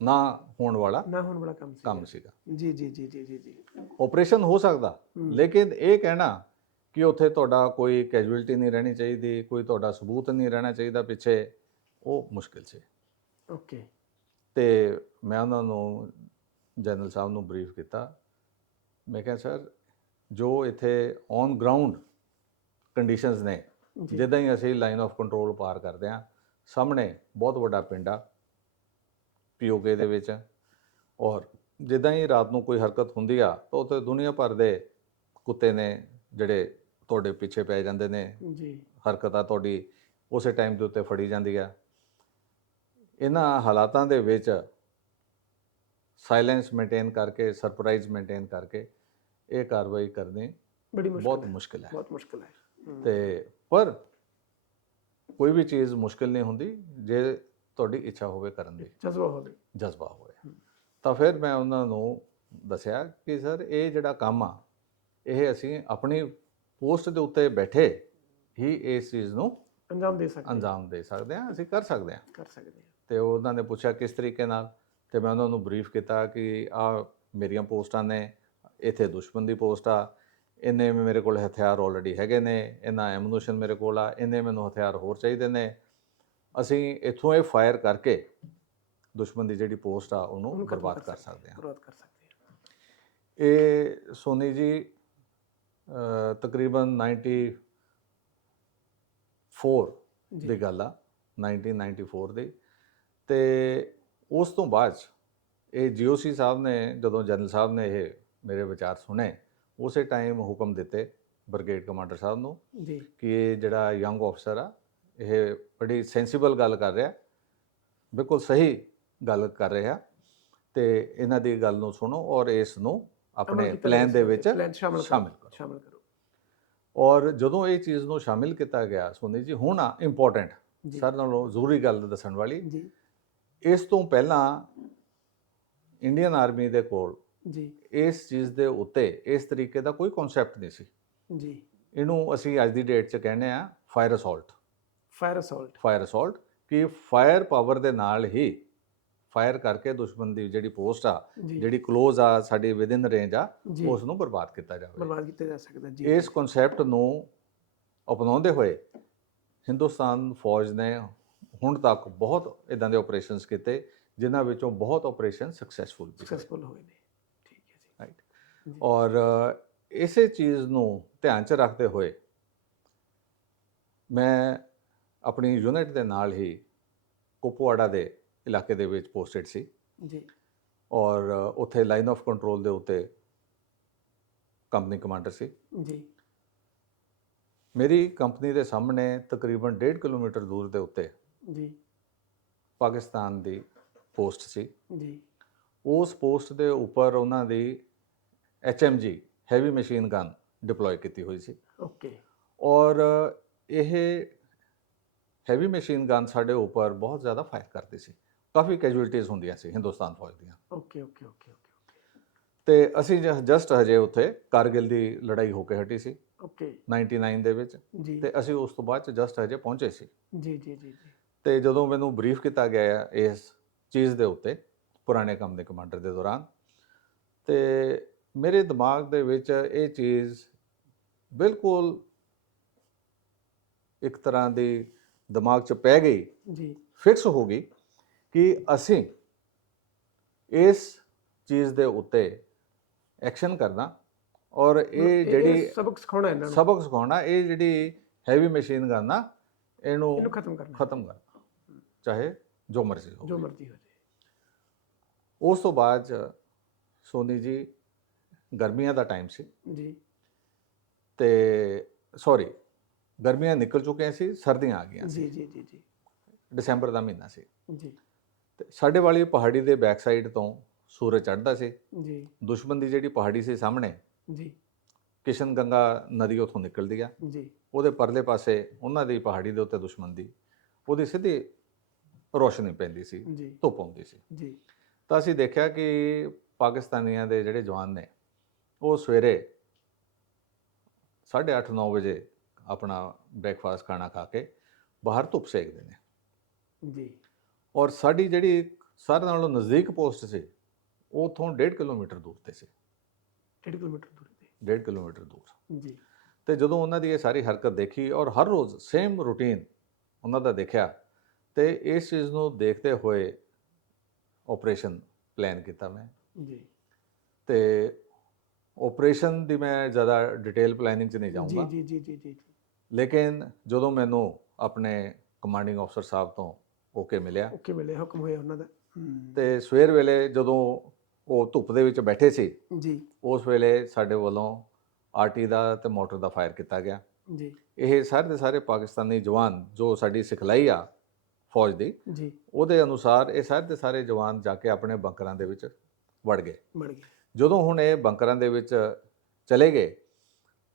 ਨਾ ਹੋਣ ਵਾਲਾ ਕੰਮ ਸੀਗਾ। ਜੀ, ਜੀ, ਜੀ, ਜੀ, ਜੀ, ਜੀ। ਆਪਰੇਸ਼ਨ ਹੋ ਸਕਦਾ, ਲੇਕਿਨ ਇਹ ਕਹਿਣਾ ਕਿ ਉੱਥੇ ਤੁਹਾਡਾ ਕੋਈ ਕੈਜੂਅਲਟੀ ਨਹੀਂ ਰਹਿਣੀ ਚਾਹੀਦੀ, ਕੋਈ ਤੁਹਾਡਾ ਸਬੂਤ ਨਹੀਂ ਰਹਿਣਾ ਚਾਹੀਦਾ ਪਿੱਛੇ, ਉਹ ਮੁਸ਼ਕਿਲ ਸੀ। ਓਕੇ। ਤੇ ਮੈਂ ਉਹਨਾਂ ਨੂੰ, ਜਨਰਲ ਸਾਹਿਬ ਨੂੰ ਬਰੀਫ ਕੀਤਾ। ਮੈਂ ਕਿਹਾ ਸਰ, ਜੋ ਇੱਥੇ ਔਨ ਗਰਾਊਂਡ ਕੰਡੀਸ਼ਨਸ ਨੇ, ਜੀ ਜਿੱਦਾਂ ਹੀ ਅਸੀਂ ਲਾਈਨ ਆਫ ਕੰਟਰੋਲ ਪਾਰ ਕਰਦੇ ਹਾਂ, ਸਾਹਮਣੇ ਬਹੁਤ ਵੱਡਾ ਪਿੰਡ ਆ POK ਦੇ ਵਿੱਚ, ਔਰ ਜਿੱਦਾਂ ਹੀ ਰਾਤ ਨੂੰ ਕੋਈ ਹਰਕਤ ਹੁੰਦੀ ਆ ਤਾਂ ਉੱਥੇ ਦੁਨੀਆ ਭਰ ਦੇ ਕੁੱਤੇ ਨੇ ਜਿਹੜੇ ਤੁਹਾਡੇ ਪਿੱਛੇ ਪੈ ਜਾਂਦੇ ਨੇ। ਜੀ ਹਰਕਤ ਆ ਤੁਹਾਡੀ ਉਸੇ ਟਾਈਮ ਦੇ ਉੱਤੇ ਫੜੀ ਜਾਂਦੀ ਆ। ਇਹਨਾਂ ਹਾਲਾਤਾਂ ਦੇ ਵਿੱਚ ਸਾਇਲੈਂਸ ਮੇਨਟੇਨ ਕਰਕੇ, ਸਰਪ੍ਰਾਈਜ਼ ਮੇਨਟੇਨ ਕਰਕੇ ਇਹ ਕਾਰਵਾਈ ਕਰਨੀ ਬੜੀ ਬਹੁਤ ਮੁਸ਼ਕਿਲ ਹੈ। ਬਹੁਤ ਮੁਸ਼ਕਿਲ ਹੈ। ਤੇ ਪਰ ਕੋਈ ਵੀ ਚੀਜ਼ ਮੁਸ਼ਕਿਲ ਨਹੀਂ ਹੁੰਦੀ ਜੇ ਤੁਹਾਡੀ ਇੱਛਾ ਹੋਵੇ ਕਰਨ ਦੀ, ਜਜ਼ਬਾ ਹੋਵੇ। ਤਾਂ ਫਿਰ ਮੈਂ ਉਹਨਾਂ ਨੂੰ ਦੱਸਿਆ ਕਿ ਸਰ, ਇਹ ਜਿਹੜਾ ਕੰਮ ਆ, ਇਹ ਅਸੀਂ ਆਪਣੀ ਪੋਸਟ ਦੇ ਉੱਤੇ ਬੈਠੇ ਹੀ ਇਸ ਚੀਜ਼ ਨੂੰ ਅੰਜਾਮ ਦੇ ਸਕਦੇ ਹਾਂ, ਅਸੀਂ ਕਰ ਸਕਦੇ ਹਾਂ। ਤੇ ਉਹਨਾਂ ਨੇ ਪੁੱਛਿਆ ਕਿਸ ਤਰੀਕੇ ਨਾਲ, ਤੇ ਮੈਂ ਉਹਨਾਂ ਨੂੰ ਬਰੀਫ ਕੀਤਾ ਕਿ ਆ ਮੇਰੀਆਂ ਪੋਸਟਾਂ ਨੇ, ਇੱਥੇ ਦੁਸ਼ਮਣ ਦੀ ਪੋਸਟ ਆ, ਇੰਨੇ ਮੇਰੇ ਕੋਲ ਹਥਿਆਰ ਆਲਰੇਡੀ ਹੈਗੇ ਨੇ, ਇੰਨਾ ਐਮੂਨੇਸ਼ਨ ਮੇਰੇ ਕੋਲ ਆ, ਇੰਨੇ ਮੈਨੂੰ ਹਥਿਆਰ ਹੋਰ ਚਾਹੀਦੇ ਨੇ, ਅਸੀਂ ਇੱਥੋਂ ਇਹ ਫਾਇਰ ਕਰਕੇ ਦੁਸ਼ਮਣ ਦੀ ਜਿਹੜੀ ਪੋਸਟ ਆ ਉਹਨੂੰ ਬਰਬਾਦ ਕਰ ਸਕਦੇ ਹਾਂ। ਇਹ ਸੋਨੀ ਜੀ ਤਕਰੀਬਨ 94 ਦੀ ਗੱਲ ਆ, 1994 ਦੀ। ਤੇ ਉਸ ਤੋਂ ਬਾਅਦ ਇਹ GOC ਸਾਹਿਬ ਨੇ, ਜਦੋਂ ਜਨਰਲ ਸਾਹਿਬ ਨੇ ਇਹ ਮੇਰੇ ਵਿਚਾਰ ਸੁਣੇ, ਉਸੇ ਟਾਈਮ ਹੁਕਮ ਦਿੱਤੇ ਬ੍ਰਿਗੇਡ ਕਮਾਂਡਰ ਸਾਹਿਬ ਨੂੰ ਕਿ ਇਹ ਜਿਹੜਾ ਯੰਗ ਆਫਸਰ ਆ, ਇਹ ਬੜੀ ਸੈਂਸੀਬਲ ਗੱਲ ਕਰ ਰਿਹਾ, ਬਿਲਕੁਲ ਸਹੀ ਗੱਲ ਕਰ ਰਿਹਾ, ਤੇ ਇਹਨਾਂ ਦੀ ਗੱਲ ਨੂੰ ਸੁਣੋ ਔਰ ਇਸ ਨੂੰ ਆਪਣੇ ਪਲਾਨ ਦੇ ਵਿੱਚ ਸ਼ਾਮਿਲ ਕਰੋ। ਔਰ ਜਦੋਂ ਇਹ ਚੀਜ਼ ਨੂੰ ਸ਼ਾਮਿਲ ਕੀਤਾ ਗਿਆ, ਸੋਨੀ ਜੀ, ਹੁਣ ਆ ਇੰਪੋਰਟੈਂਟ, ਸਾਰਿਆਂ ਨਾਲੋਂ ਜ਼ਰੂਰੀ ਗੱਲ ਦੱਸਣ ਵਾਲੀ, ਇਸ ਤੋਂ ਪਹਿਲਾਂ ਇੰਡੀਅਨ ਆਰਮੀ ਦੇ ਕੋਲ ਇਸ ਚੀਜ਼ ਦੇ ਉੱਤੇ ਇਸ ਤਰੀਕੇ ਦਾ ਕੋਈ ਕਨਸੈਪਟ ਨਹੀਂ ਸੀ। ਇਹਨੂੰ ਅਸੀਂ ਅੱਜ ਦੀ ਡੇਟ 'ਚ ਕਹਿੰਦੇ ਆ ਫਾਇਰ ਅਸੌਲਟ, ਕਿ ਫਾਇਰ ਪਾਵਰ ਦੇ ਨਾਲ ਹੀ ਫਾਇਰ ਕਰਕੇ ਦੁਸ਼ਮਣ ਦੀ ਜਿਹੜੀ ਪੋਸਟ ਆ, ਜਿਹੜੀ ਕਲੋਜ਼ ਆ, ਸਾਡੀ ਵਿਦਿਨ ਰੇਂਜ ਆ, ਉਸ ਨੂੰ ਬਰਬਾਦ ਕੀਤਾ ਜਾਵੇ। ਇਸ ਕਨਸੈਪਟ ਨੂੰ ਅਪਣਾਉਂਦੇ ਹੋਏ ਹਿੰਦੁਸਤਾਨ ਫੌਜ ਨੇ ਹੁਣ ਤੱਕ ਬਹੁਤ ਇਦਾਂ ਦੇ ਆਪਰੇਸ਼ਨਸ ਕੀਤੇ, ਜਿਨ੍ਹਾਂ ਵਿੱਚੋਂ ਬਹੁਤ ਆਪਰੇਸ਼ਨ ਸਕਸੈਸਫੁਲ ਹੋਏ ਨੇ। ਠੀਕ ਹੈ ਜੀ, ਰਾਈਟ। ਔਰ ਇਸੇ ਚੀਜ਼ ਨੂੰ ਧਿਆਨ 'ਚ ਰੱਖਦੇ ਹੋਏ ਮੈਂ ਆਪਣੀ ਯੂਨਿਟ ਦੇ ਨਾਲ ਹੀ ਕੁਪਵਾੜਾ ਦੇ ਇਲਾਕੇ ਦੇ ਵਿੱਚ ਪੋਸਟਡ ਸੀ ਜੀ, ਔਰ ਉੱਥੇ ਲਾਈਨ ਆਫ ਕੰਟਰੋਲ ਦੇ ਉੱਤੇ ਕੰਪਨੀ ਕਮਾਂਡਰ ਸੀ ਜੀ। ਮੇਰੀ ਕੰਪਨੀ ਦੇ ਸਾਹਮਣੇ ਤਕਰੀਬਨ 1.5 ਕਿਲੋਮੀਟਰ ਦੂਰ ਦੇ ਉੱਤੇ ਜੀ ਪਾਕਿਸਤਾਨ ਦੀ ਪੋਸਟ ਸੀ ਜੀ। ਉਸ ਪੋਸਟ ਦੇ ਉੱਪਰ ਉਹਨਾਂ ਦੀ HMG heavy machine gun deploy ਕੀਤੀ ਹੋਈ ਸੀ। ਓਕੇ। ਔਰ ਇਹ ਹੈਵੀ ਮਸ਼ੀਨ ਗਨ ਸਾਡੇ ਉੱਪਰ ਬਹੁਤ ਜ਼ਿਆਦਾ ਫਾਇਰ ਕਰਦੀ ਸੀ, ਕਾਫੀ ਕੈਜੂਅਲਟੀਜ਼ ਹੁੰਦੀਆਂ ਸੀ ਹਿੰਦੁਸਤਾਨ ਫੌਜ ਦੀਆਂ। ਓਕੇ। ਤੇ ਅਸੀਂ ਜਸਟ ਹਜੇ ਉੱਥੇ ਕਾਰਗਿਲ ਦੀ ਲੜਾਈ ਹੋ ਕੇ ਹਟੀ ਸੀ 99 ਦੇ ਵਿੱਚ, ਤੇ ਅਸੀਂ ਉਸ ਤੋਂ ਬਾਅਦ ਜਸਟ ਹਜੇ ਪਹੁੰਚੇ ਸੀ ਜੀ। ਤੇ ਜਦੋਂ ਮੈਨੂੰ ਬਰੀਫ ਕੀਤਾ ਗਿਆ ਇਸ ਚੀਜ਼ ਦੇ ਉੱਤੇ ਪੁਰਾਣੇ ਕੰਪਨੀ ਕਮਾਂਡਰ ਦੇ ਦੌਰਾਨ, ਤੇ ਮੇਰੇ ਦਿਮਾਗ ਦੇ ਵਿੱਚ ਇਹ ਚੀਜ਼ ਬਿਲਕੁਲ ਇੱਕ ਤਰ੍ਹਾਂ ਦੀ ਦਿਮਾਗ 'ਚ ਪੈ ਗਈ ਜੀ, ਫਿਕਸ ਹੋ ਗਈ ਕਿ ਅਸੀਂ ਇਸ ਚੀਜ਼ ਦੇ ਉੱਤੇ ਐਕਸ਼ਨ ਕਰਨਾ, ਔਰ ਇਹ ਜਿਹੜੀ ਸਬਕ ਸਿਖਾਉਣਾ, ਇਹ ਜਿਹੜੀ ਹੈਵੀ ਮਸ਼ੀਨ ਗਨ ਆ, ਇਹਨੂੰ ਖਤਮ ਕਰਨਾ, ਚਾਹੇ ਜੋ ਮਰਜ਼ੀ ਹੋ ਜਾਏ। ਉਸ ਤੋਂ ਬਾਅਦ ਸੋਨੀ ਜੀ ਗਰਮੀਆਂ ਦਾ ਟਾਈਮ ਸੀ ਜੀ, ਤੇ ਸੌਰੀ ਗਰਮੀਆਂ ਨਿਕਲ ਚੁੱਕੀਆਂ ਸੀ, ਸਰਦੀਆਂ ਆ ਗਈਆਂ ਸੀ ਜੀ। ਦਸੰਬਰ ਦਾ ਮਹੀਨਾ ਸੀ ਜੀ, ਤੇ ਸਾਡੇ ਵਾਲੀ ਪਹਾੜੀ ਦੇ ਬੈਕ ਸਾਈਡ ਤੋਂ ਸੂਰਜ ਚੜ੍ਹਦਾ ਸੀ ਜੀ। ਦੁਸ਼ਮਣ ਦੀ ਜਿਹੜੀ ਪਹਾੜੀ ਸੀ ਸਾਹਮਣੇ ਜੀ, ਕਿਸ਼ਨ ਗੰਗਾ ਨਦੀ ਉੱਥੋਂ ਨਿਕਲਦੀ ਆ ਜੀ, ਉਹਦੇ ਪਰਲੇ ਪਾਸੇ ਉਹਨਾਂ ਦੀ ਪਹਾੜੀ ਦੇ ਉੱਤੇ ਦੁਸ਼ਮਣ ਦੀ, ਉਹਦੀ ਸਿੱਧੀ ਰੋਸ਼ਨੀ ਪੈਂਦੀ ਸੀ, ਧੁੱਪ ਆਉਂਦੀ ਸੀ ਜੀ। ਤਾਂ ਅਸੀਂ ਦੇਖਿਆ ਕਿ ਪਾਕਿਸਤਾਨੀਆਂ ਦੇ ਜਿਹੜੇ ਜਵਾਨ ਨੇ, ਉਹ ਸਵੇਰੇ 8:30-9 ਵਜੇ ਆਪਣਾ ਬ੍ਰੇਕਫਾਸਟ ਖਾਣਾ ਖਾ ਕੇ ਬਾਹਰ ਧੁੱਪ ਸੇਕਦੇ ਨੇ ਜੀ। ਔਰ ਸਾਡੀ ਜਿਹੜੀ ਸਾਰਿਆਂ ਨਾਲੋਂ ਨਜ਼ਦੀਕ ਪੋਸਟ ਸੀ, ਉਹ ਉੱਥੋਂ 1.5 ਕਿਲੋਮੀਟਰ ਦੂਰ ਤੇ ਸੀ। 1.5 ਕਿਲੋਮੀਟਰ ਦੂਰ ਜੀ। ਤੇ ਜਦੋਂ ਉਹਨਾਂ ਦੀ ਇਹ ਸਾਰੀ ਹਰਕਤ ਦੇਖੀ ਔਰ ਹਰ ਰੋਜ਼ ਸੇਮ ਰੂਟੀਨ ਉਹਨਾਂ ਦਾ ਦੇਖਿਆ, ਤੇ ਇਸ ਚੀਜ਼ ਨੂੰ ਦੇਖਦੇ ਹੋਏ ਆਪਰੇਸ਼ਨ ਪਲਾਨ ਕੀਤਾ ਮੈਂ। ਜੀ ਤੇ ਆਪਰੇਸ਼ਨ ਦੀ ਮੈਂ ਜ਼ਿਆਦਾ ਡਿਟੇਲ ਪਲੈਨਿੰਗ 'ਚ ਨਹੀਂ ਜੀ ਜਾਊਂਗਾ, ਜੀ ਜੀ ਜੀ ਜੀ ਲੇਕਿਨ ਜਦੋਂ ਮੈਨੂੰ ਆਪਣੇ ਕਮਾਂਡਿੰਗ ਅਫਸਰ ਸਾਹਿਬ ਤੋਂ ਓਕੇ ਮਿਲਿਆ, ਓਕੇ ਮਿਲੇ, ਹੁਕਮ ਹੋਇਆ ਉਹਨਾਂ ਦਾ। ਤੇ ਸਵੇਰ ਵੇਲੇ ਜਦੋਂ ਉਹ ਧੁੱਪ ਦੇ ਵਿੱਚ ਬੈਠੇ ਸੀ, ਜੀ ਉਸ ਵੇਲੇ ਸਾਡੇ ਵੱਲੋਂ ਆਰਟੀ ਦਾ ਤੇ ਮੋਟਰ ਦਾ ਫਾਇਰ ਕੀਤਾ ਗਿਆ। ਜੀ ਇਹ ਸਾਰੇ ਦੇ ਸਾਰੇ ਪਾਕਿਸਤਾਨੀ ਜਵਾਨ, ਜੋ ਸਾਡੀ ਸਿਖਲਾਈ ਆ ਫੌਜ ਦੀ, ਜੀ ਉਹਦੇ ਅਨੁਸਾਰ ਇਹ ਸਾਰੇ ਦੇ ਸਾਰੇ ਜਵਾਨ ਜਾ ਕੇ ਆਪਣੇ ਬੰਕਰਾਂ ਦੇ ਵਿੱਚ ਵੜ ਗਏ। ਬਣ ਗਿਆ। ਜਦੋਂ ਹੁਣ ਇਹ ਬੰਕਰਾਂ ਦੇ ਵਿੱਚ ਚਲੇ ਗਏ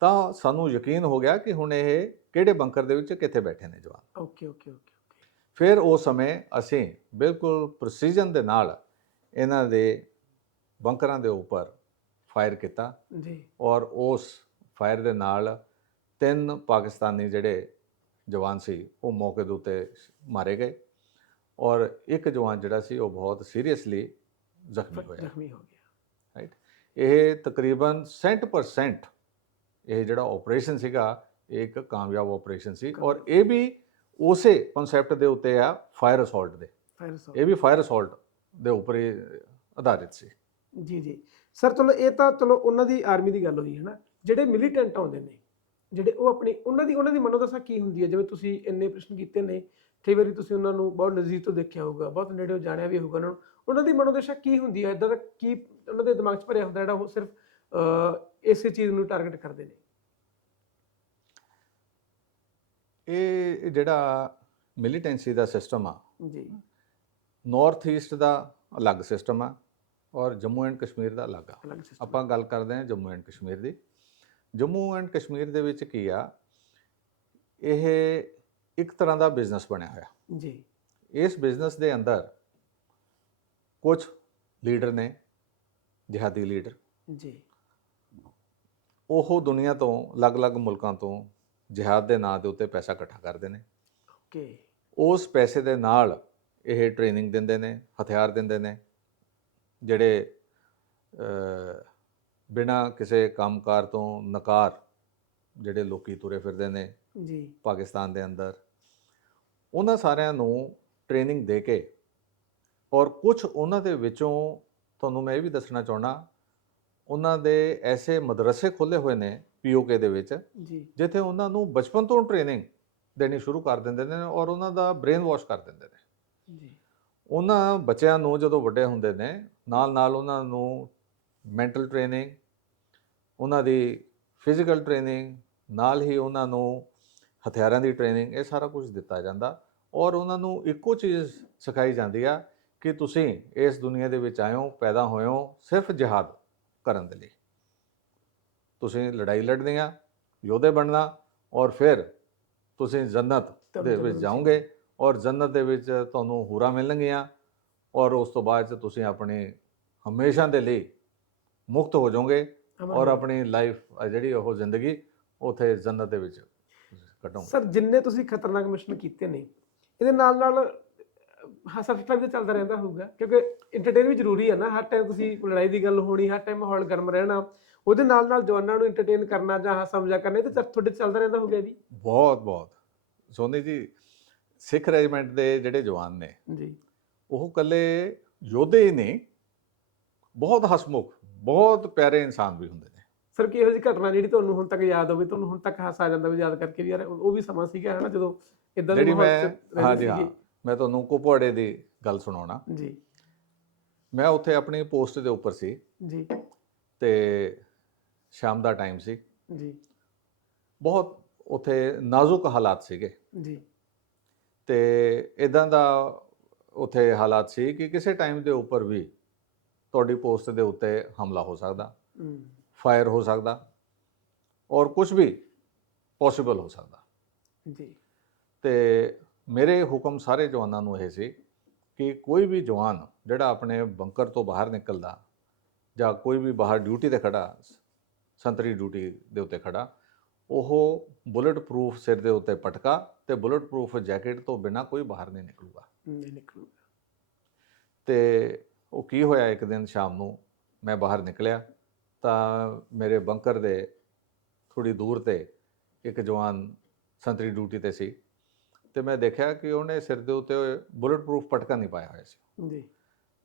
ਤਾਂ ਸਾਨੂੰ ਯਕੀਨ ਹੋ ਗਿਆ ਕਿ ਹੁਣ ਇਹ ਕਿਹੜੇ ਬੰਕਰ ਦੇ ਵਿੱਚ ਕਿੱਥੇ ਬੈਠੇ ਨੇ ਜਵਾਨ। ਓਕੇ ਓਕੇ ਓਕੇ ਫਿਰ ਉਸ ਸਮੇਂ ਅਸੀਂ ਬਿਲਕੁਲ ਪ੍ਰੈਸੀਜਨ ਦੇ ਨਾਲ ਇਹਨਾਂ ਦੇ ਬੰਕਰਾਂ ਦੇ ਉੱਪਰ ਫਾਇਰ ਕੀਤਾ, ਜੀ ਔਰ ਉਸ ਫਾਇਰ ਦੇ ਨਾਲ 3 ਪਾਕਿਸਤਾਨੀ ਜਿਹੜੇ ਜਵਾਨ ਸੀ ਉਹ ਮੌਕੇ ਦੇ ਉੱਤੇ ਮਾਰੇ ਗਏ, ਔਰ ਇੱਕ ਜਵਾਨ ਜਿਹੜਾ ਸੀ ਉਹ ਬਹੁਤ ਸੀਰੀਅਸਲੀ ਜ਼ਖਮੀ ਹੋਇਆ। ਜ਼ਖਮੀ ਹੋ ਗਿਆ। ਰਾਈਟ, ਇਹ ਤਕਰੀਬਨ 100% ਇਹ ਜਿਹੜਾ ਆਪਰੇਸ਼ਨ ਸੀਗਾ ਇਹ ਇੱਕ ਕਾਮਯਾਬ ਆਪਰੇਸ਼ਨ ਸੀ, ਔਰ ਇਹ ਵੀ ਉਸੇ ਕਨਸੈਪਟ ਦੇ ਉੱਤੇ ਆ, ਫਾਇਰ ਅਸੌਲਟ ਦੇ। ਇਹ ਵੀ ਫਾਇਰ ਅਸੌਲਟ ਦੇ ਉੱਪਰ ਹੀ ਆਧਾਰਿਤ ਸੀ। ਜੀ ਜੀ ਸਰ, ਚਲੋ ਇਹ ਤਾਂ ਚਲੋ ਉਹਨਾਂ ਦੀ ਆਰਮੀ ਦੀ ਗੱਲ ਹੋਈ ਹੈ ਨਾ। ਜਿਹੜੇ ਮਿਲੀਟੈਂਟ ਆਉਂਦੇ ਨੇ, ਜਿਹੜੇ ਉਹ ਆਪਣੀ ਉਹਨਾਂ ਦੀ ਮਨੋਦਸ਼ਾ ਕੀ ਹੁੰਦੀ ਹੈ? ਜਿਵੇਂ ਤੁਸੀਂ ਇੰਨੇ ਪ੍ਰਸ਼ਨ ਕੀਤੇ ਨੇ, ਕਈ ਵਾਰੀ ਤੁਸੀਂ ਉਹਨਾਂ ਨੂੰ ਬਹੁਤ ਨਜ਼ਦੀਕ ਤੋਂ ਦੇਖਿਆ ਹੋਊਗਾ, ਬਹੁਤ ਨੇੜਿਓਂ ਜਾਣਿਆ ਵੀ ਹੋਊਗਾ ਉਹਨਾਂ ਦੀ ਮਨੋਦਸ਼ਾ ਕੀ ਹੁੰਦੀ ਹੈ? ਇੱਦਾਂ ਦਾ ਕੀ ਉਹਨਾਂ ਦੇ ਦਿਮਾਗ 'ਚ ਭਰਿਆ ਹੁੰਦਾ ਜਿਹੜਾ ਉਹ ਸਿਰਫ ਇਸੇ ਚੀਜ਼ ਨੂੰ ਟਾਰਗੇਟ ਕਰਦੇ ਨੇ? ਇਹ ਜਿਹੜਾ ਮਿਲੀਟੈਂਸੀ ਦਾ ਸਿਸਟਮ ਆ, ਜੀ ਨਾਰਥ ਈਸਟ ਦਾ ਅਲੱਗ ਸਿਸਟਮ ਆ ਔਰ ਜੰਮੂ ਐਂਡ ਕਸ਼ਮੀਰ ਦਾ ਅਲੱਗ ਆ। ਅਲੱਗ system ਆਪਾਂ ਗੱਲ ਕਰਦੇ ਹਾਂ Jammu and Kashmir the. Jammu and Kashmir ਦੇ ਵਿੱਚ ਕੀ ਆ, ਇਹ ਇੱਕ ਤਰ੍ਹਾਂ ਦਾ ਬਿਜ਼ਨਸ ਬਣਿਆ ਹੋਇਆ। ਜੀ ਇਸ ਬਿਜ਼ਨਸ ਦੇ ਅੰਦਰ ਕੁਝ ਲੀਡਰ ਨੇ, ਜਿਹਾਦੀ ਲੀਡਰ, ਜੀ ਉਹ ਦੁਨੀਆ ਤੋਂ ਅਲੱਗ-ਅਲੱਗ ਮੁਲਕਾਂ ਤੋਂ ਜਿਹਾਦ ਦੇ ਨਾਂ ਦੇ ਉੱਤੇ ਪੈਸਾ ਇਕੱਠਾ ਕਰਦੇ ਨੇ। ਓਕੇ ਉਸ ਪੈਸੇ ਦੇ ਨਾਲ ਇਹ ਟ੍ਰੇਨਿੰਗ ਦਿੰਦੇ ਨੇ, ਹਥਿਆਰ ਦਿੰਦੇ ਨੇ, ਜਿਹੜੇ ਬਿਨਾਂ ਕਿਸੇ ਕੰਮਕਾਰ ਤੋਂ ਨਕਾਰ ਜਿਹੜੇ ਲੋਕੀ ਤੁਰੇ ਫਿਰਦੇ ਨੇ ਜੀ ਪਾਕਿਸਤਾਨ ਦੇ ਅੰਦਰ, ਉਹਨਾਂ ਸਾਰਿਆਂ ਨੂੰ ਟ੍ਰੇਨਿੰਗ ਦੇ ਕੇ, ਔਰ ਕੁਝ ਉਹਨਾਂ ਦੇ ਵਿੱਚੋਂ ਤੁਹਾਨੂੰ ਮੈਂ ਇਹ ਵੀ ਦੱਸਣਾ ਚਾਹੁੰਦਾ, ਉਹਨਾਂ ਦੇ ਐਸੇ ਮਦਰਸੇ ਖੋਲ੍ਹੇ ਹੋਏ ਨੇ ਪੀਓਕੇ ਦੇ ਵਿੱਚ, ਜੀ ਜਿੱਥੇ ਉਹਨਾਂ ਨੂੰ ਬਚਪਨ ਤੋਂ ਟ੍ਰੇਨਿੰਗ ਦੇਣੀ ਸ਼ੁਰੂ ਕਰ ਦਿੰਦੇ ਨੇ ਔਰ ਉਹਨਾਂ ਦਾ ਬ੍ਰੇਨ ਵਾਸ਼ ਕਰ ਦਿੰਦੇ ਨੇ। ਜੀ ਉਹਨਾਂ ਬੱਚਿਆਂ ਨੂੰ ਜਦੋਂ ਵੱਡੇ ਹੁੰਦੇ ਨੇ, ਨਾਲ ਨਾਲ ਉਹਨਾਂ ਨੂੰ ਮੈਂਟਲ ਟ੍ਰੇਨਿੰਗ, ਉਹਨਾਂ ਦੀ ਫਿਜ਼ੀਕਲ ਟ੍ਰੇਨਿੰਗ, ਨਾਲ ਹੀ ਉਹਨਾਂ ਨੂੰ ਹਥਿਆਰਾਂ ਦੀ ਟ੍ਰੇਨਿੰਗ, ਇਹ ਸਾਰਾ ਕੁਝ ਦਿੱਤਾ ਜਾਂਦਾ, ਔਰ ਉਹਨਾਂ ਨੂੰ ਇੱਕੋ ਚੀਜ਼ ਸਿਖਾਈ ਜਾਂਦੀ ਆ ਕਿ ਤੁਸੀਂ ਇਸ ਦੁਨੀਆ ਦੇ ਵਿੱਚ ਆਏ ਹੋ, ਪੈਦਾ ਹੋਏ ਹੋ ਸਿਰਫ ਜਿਹਾਦ ਕਰਨ ਦੇ ਲਈ। ਤੁਸੀਂ ਲੜਾਈ ਲੜਨੀ ਆ, ਯੋਧੇ ਬਣਨਾ, ਔਰ ਫਿਰ ਤੁਸੀਂ ਜੰਨਤ ਦੇ ਵਿੱਚ ਜਾਓਗੇ, ਔਰ ਜੰਨਤ ਦੇ ਵਿੱਚ ਤੁਹਾਨੂੰ ਹੂਰਾਂ ਮਿਲਣਗੀਆਂ, ਔਰ ਉਸ ਤੋਂ ਬਾਅਦ 'ਚ ਤੁਸੀਂ ਆਪਣੀ ਹਮੇਸ਼ਾ ਦੇ ਲਈ ਮੁਕਤ ਹੋ ਜਾਓਗੇ, ਔਰ ਆਪਣੀ ਲਾਈਫ ਜਿਹੜੀ ਉਹ ਜ਼ਿੰਦਗੀ ਉੱਥੇ ਜੰਨਤ ਦੇ ਵਿੱਚ ਕੱਟੋਗੇ। ਸਰ, ਜਿੰਨੇ ਤੁਸੀਂ ਖਤਰਨਾਕ ਮਿਸ਼ਨ ਕੀਤੇ ਨੇ, ਇਹਦੇ ਨਾਲ ਨਾਲ ਹਾਸਾ ਠੱਠਾ ਵੀ ਚੱਲਦਾ ਰਹਿੰਦਾ ਹੋਊਗਾ, ਕਿਉਂਕਿ ਐਂਟਰਟੇਨ ਵੀ ਜ਼ਰੂਰੀ ਹੈ ਨਾ। ਹਰ ਟਾਈਮ ਤੁਸੀਂ ਲੜਾਈ ਦੀ ਗੱਲ ਹੋਣੀ, ਹਰ ਟਾਈਮ ਮਾਹੌਲ ਗਰਮ ਰਹਿਣਾ, ਉਹਦੇ ਨਾਲ ਨਾਲ ਜਵਾਨਾਂ ਨੂੰ ਐਂਟਰਟੇਨ ਕਰਨਾ ਜਾਂ ਹਾਸਾ ਮਜ਼ਾਕ ਕਰਨਾ, ਇਹ ਤਾਂ ਤੁਹਾਡੇ ਚੱਲਦਾ ਰਹਿੰਦਾ ਹੋਊਗਾ ਵੀ। ਬਹੁਤ ਸੋਨੀ ਜੀ, ਸਿੱਖ ਰੈਜੀਮੈਂਟ ਦੇ ਜਿਹੜੇ ਜਵਾਨ ਨੇ ਜੀ ਉਹ ਇਕੱਲੇ ਯੋਧੇ ਹੀ ਨਹੀਂ, ਬਹੁਤ ਹਸਮੁਖ, ਬਹੁਤ ਪਿਆਰੇ ਇਨਸਾਨ ਵੀ ਹੁੰਦੇ ਨੇ। ਸਰ, ਕੀ ਇਹੋ ਜਿਹੀ ਘਟਨਾ ਜਿਹੜੀ ਤੁਹਾਨੂੰ ਹੁਣ ਤੱਕ ਯਾਦ ਹੋਵੇ, ਤੁਹਾਨੂੰ ਹੁਣ ਤੱਕ ਹਾਸਾ ਆ ਜਾਂਦਾ ਵੀ ਯਾਦ ਕਰਕੇ ਵੀ ਯਾਰ ਉਹ ਵੀ ਸਮਾਂ ਸੀਗਾ ਹੈ ਨਾ, ਜਦੋਂ ਇਦਾਂ ਦੇ ਜਿਹੜੀ ਮਾਹੌਲ 'ਚ ਰਹਿੰਦੇ ਹਾਂਜੀ ਹਾਂ, ਸੀਗੇ? ਮੈਂ ਤੁਹਾਨੂੰ ਕੁਪਵਾੜੇ ਦੀ ਗੱਲ ਸੁਣਾਉਣਾ। ਜੀ ਮੈਂ ਉੱਥੇ ਆਪਣੀ ਪੋਸਟ ਦੇ ਉੱਪਰ ਸੀ, ਜੀ ਤੇ ਸ਼ਾਮ ਦਾ ਟਾਈਮ ਸੀ, ਜੀ ਬਹੁਤ ਉੱਥੇ ਨਾਜ਼ੁਕ ਹਾਲਾਤ ਸੀਗੇ, ਜੀ ਤੇ ਇਦਾਂ ਦਾ ਉੱਥੇ ਹਾਲਾਤ ਸੀ ਕਿ ਕਿਸੇ ਟਾਈਮ ਦੇ ਉੱਪਰ ਵੀ ਤੁਹਾਡੀ ਪੋਸਟ ਦੇ ਉੱਤੇ ਹਮਲਾ ਹੋ ਸਕਦਾ, ਫਾਇਰ ਹੋ ਸਕਦਾ, ਔਰ ਕੁਝ ਵੀ ਪੋਸੀਬਲ ਹੋ ਸਕਦਾ। ਜੀ ਤੇ ਮੇਰੇ ਹੁਕਮ ਸਾਰੇ ਜਵਾਨਾਂ ਨੂੰ ਇਹ ਸੀ ਕਿ ਕੋਈ ਵੀ ਜਵਾਨ ਜਿਹੜਾ ਆਪਣੇ ਬੰਕਰ ਤੋਂ ਬਾਹਰ ਨਿਕਲਦਾ, ਜਾਂ ਕੋਈ ਵੀ ਬਾਹਰ ਡਿਊਟੀ ਤੇ ਖੜਾ, ਸੰਤਰੀ ਡਿਊਟੀ ਦੇ ਉੱਤੇ ਖੜਾ, ਉਹ ਬੁਲਟ ਪ੍ਰੂਫ ਸਿਰ ਦੇ ਉੱਤੇ ਪਟਕਾ ਤੇ ਬੁਲਟ ਪ੍ਰੂਫ ਜੈਕਟ ਤੋਂ ਬਿਨਾਂ ਕੋਈ ਬਾਹਰ ਨਹੀਂ ਨਿਕਲੂਗਾ। ਨਹੀਂ ਨਿਕਲੂਗਾ। ਤੇ ਉਹ ਕੀ ਹੋਇਆ, ਇੱਕ ਦਿਨ ਸ਼ਾਮ ਨੂੰ ਮੈਂ ਬਾਹਰ ਨਿਕਲਿਆ ਤਾਂ ਮੇਰੇ ਬੰਕਰ ਦੇ ਥੋੜੀ ਦੂਰ ਤੇ ਇੱਕ ਜਵਾਨ ਸੰਤਰੀ ਡਿਊਟੀ ਤੇ ਸੀ ਤੇ ਮੈਂ ਦੇਖਿਆ ਕਿ ਉਹਨੇ ਸਿਰ ਦੇ ਉੱਤੇ ਬੁਲਟ ਪ੍ਰੂਫ ਪਟਕਾ ਨਹੀਂ ਪਾਇਆ ਹੋਇਆ ਸੀ। ਜੀ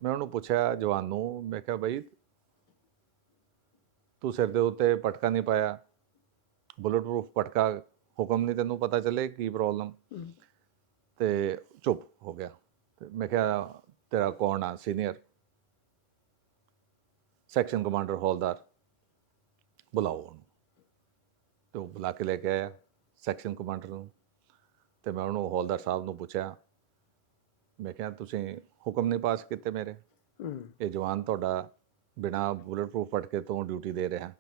ਮੈਂ ਉਹਨੂੰ ਪੁੱਛਿਆ ਜਵਾਨ ਨੂੰ, ਮੈਂ ਕਿਹਾ ਬਈ ਤੂੰ ਸਿਰ ਦੇ ਉੱਤੇ ਪਟਕਾ ਨਹੀਂ ਪਾਇਆ, ਬੁਲਟ ਪ੍ਰੂਫ ਪਟਕਾ, ਹੁਕਮ ਨਹੀਂ ਤੈਨੂੰ ਪਤਾ ਚੱਲੇ ਕੀ ਪ੍ਰੋਬਲਮ? ਤੇ ਚੁੱਪ ਹੋ ਗਿਆ। ਤੇ ਮੈਂ ਕਿਹਾ ਤੇਰਾ ਕੌਣ ਆ ਸੀਨੀਅਰ? ਸੈਕਸ਼ਨ ਕਮਾਂਡਰ ਹੌਲਦਾਰ, ਬੁਲਾਓ ਉਹਨੂੰ। ਤੇ ਉਹ ਬੁਲਾ ਕੇ ਲੈ ਕੇ ਆਇਆ ਸੈਕਸ਼ਨ ਕਮਾਂਡਰ ਨੂੰ। ਤੇ ਮੈਂ ਉਹਨੂੰ ਹੌਲਦਾਰ ਸਾਹਿਬ ਨੂੰ ਪੁੱਛਿਆ, ਮੈਂ ਕਿਹਾ ਤੁਸੀਂ ਹੁਕਮ ਨਹੀਂ ਪਾਸ ਕੀਤੇ ਮੇਰੇ? ਇਹ ਜਵਾਨ ਤੁਹਾਡਾ ਬਿਨਾਂ ਬੁਲਟ ਪ੍ਰੂਫ ਪਟਕੇ ਤੋਂ ਡਿਊਟੀ ਦੇ ਰਿਹਾ।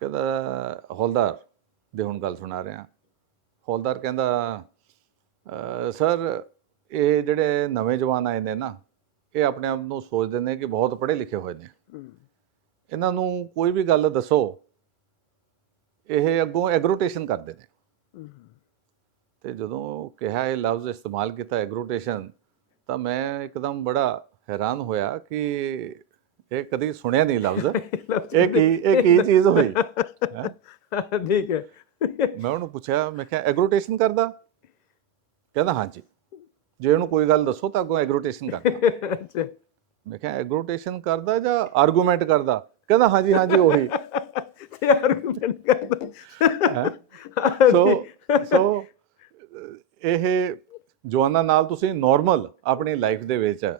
ਕਹਿੰਦਾ ਹੌਲਦਾਰ ਦੇ ਹੁਣ ਗੱਲ ਸੁਣਾ ਰਿਹਾ। ਹੌਲਦਾਰ ਕਹਿੰਦਾ ਸਰ ਇਹ ਜਿਹੜੇ ਨਵੇਂ ਜਵਾਨ ਆਏ ਨੇ ਨਾ, ਇਹ ਆਪਣੇ ਆਪ ਨੂੰ ਸੋਚਦੇ ਨੇ ਕਿ ਬਹੁਤ ਪੜ੍ਹੇ ਲਿਖੇ ਹੋਏ ਨੇ, ਇਹਨਾਂ ਨੂੰ ਕੋਈ ਵੀ ਗੱਲ ਦੱਸੋ ਇਹ ਅੱਗੋਂ ਐਗਰੋਟੇਸ਼ਨ ਕਰਦੇ ਨੇ। ਤੇ ਜਦੋਂ ਕਿਹਾ ਇਹ ਲਫ਼ਜ਼ ਇਸਤੇਮਾਲ ਕੀਤਾ ਐਗਰੋਟੇਸ਼ਨ, ਤਾਂ ਮੈਂ ਇੱਕਦਮ ਬੜਾ ਹੈਰਾਨ ਹੋਇਆ ਕਿ ਇਹ ਕਦੀ ਸੁਣਿਆ ਨਹੀਂ ਲਫ਼ਜ਼। ਇਹ ਕੀ ਚੀਜ਼ ਹੋਈ? ਠੀਕ ਹੈ। ਮੈਂ ਉਹਨੂੰ ਪੁੱਛਿਆ, ਮੈਂ ਕਿਹਾ ਐਗਰੋਟੇਸ਼ਨ ਕਰਦਾ? ਕਹਿੰਦਾ ਹਾਂਜੀ, ਜੇ ਉਹਨੂੰ ਕੋਈ ਗੱਲ ਦੱਸੋ ਤਾਂ ਅੱਗੋਂ ਐਗਰੋਟੇਸ਼ਨ ਕਰਦਾ। ਅੱਛਾ। ਮੈਂ ਕਿਹਾ ਐਗਰੋਟੇਸ਼ਨ ਕਰਦਾ ਜਾਂ ਆਰਗੂਮੈਂਟ ਕਰਦਾ? ਕਹਿੰਦਾ ਹਾਂਜੀ ਹਾਂਜੀ ਉਹੀ। ਤੇ ਆਰਗੂਮੈਂਟ ਕਰਦਾ। ਸੋ ਇਹ ਜਵਾਨਾਂ ਨਾਲ ਤੁਸੀਂ ਨਾਰਮਲ ਆਪਣੀ ਲਾਈਫ ਦੇ ਵਿੱਚ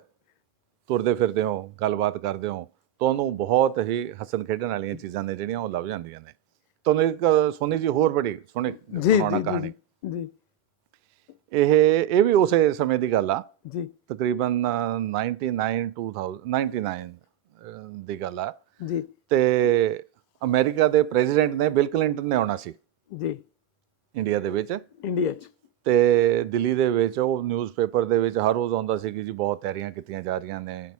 ਤੁਰਦੇ ਫਿਰਦੇ ਹੋ, ਗੱਲਬਾਤ ਕਰਦੇ ਹੋ, ਤੁਹਾਨੂੰ ਬਹੁਤ ਹੀ ਹੱਸਣ ਖੇਡਣ ਵਾਲੀਆਂ ਚੀਜ਼ਾਂ ਨੇ ਜਿਹੜੀਆਂ ਉਹ ਲੱਭ ਜਾਂਦੀਆਂ ਨੇ। ਤੁਹਾਨੂੰ ਇੱਕ ਸੋਨੀ ਜੀ ਹੋਰ ਬੜੀ ਸੋਹਣੀ ਸੁਣਾਉਣਾ ਕਹਾਣੀ। ਜੀ ਇਹ ਵੀ ਉਸੇ ਸਮੇਂ ਦੀ ਗੱਲ ਆ ਜੀ, ਤਕਰੀਬਨ 2099 ਦੀ ਗੱਲ ਆ ਜੀ। ਤੇ ਅਮਰੀਕਾ ਦੇ ਪ੍ਰੈਜ਼ੀਡੈਂਟ ਨੇ ਬਿਲ ਕਲਿੰਟਨ ਨੇ ਆਉਣਾ ਸੀ ਜੀ ਇੰਡੀਆ ਦੇ ਵਿੱਚ। ਇੰਡੀਆ 'ਚ ਤੇ ਦਿੱਲੀ ਦੇ ਵਿੱਚ ਉਹ ਨਿਊਜ਼ਪੇਪਰ ਦੇ ਵਿੱਚ ਹਰ ਰੋਜ਼ ਆਉਂਦਾ ਸੀ ਕਿ ਜੀ ਬਹੁਤ ਤਿਆਰੀਆਂ ਕੀਤੀਆਂ ਜਾ ਰਹੀਆਂ ਨੇ,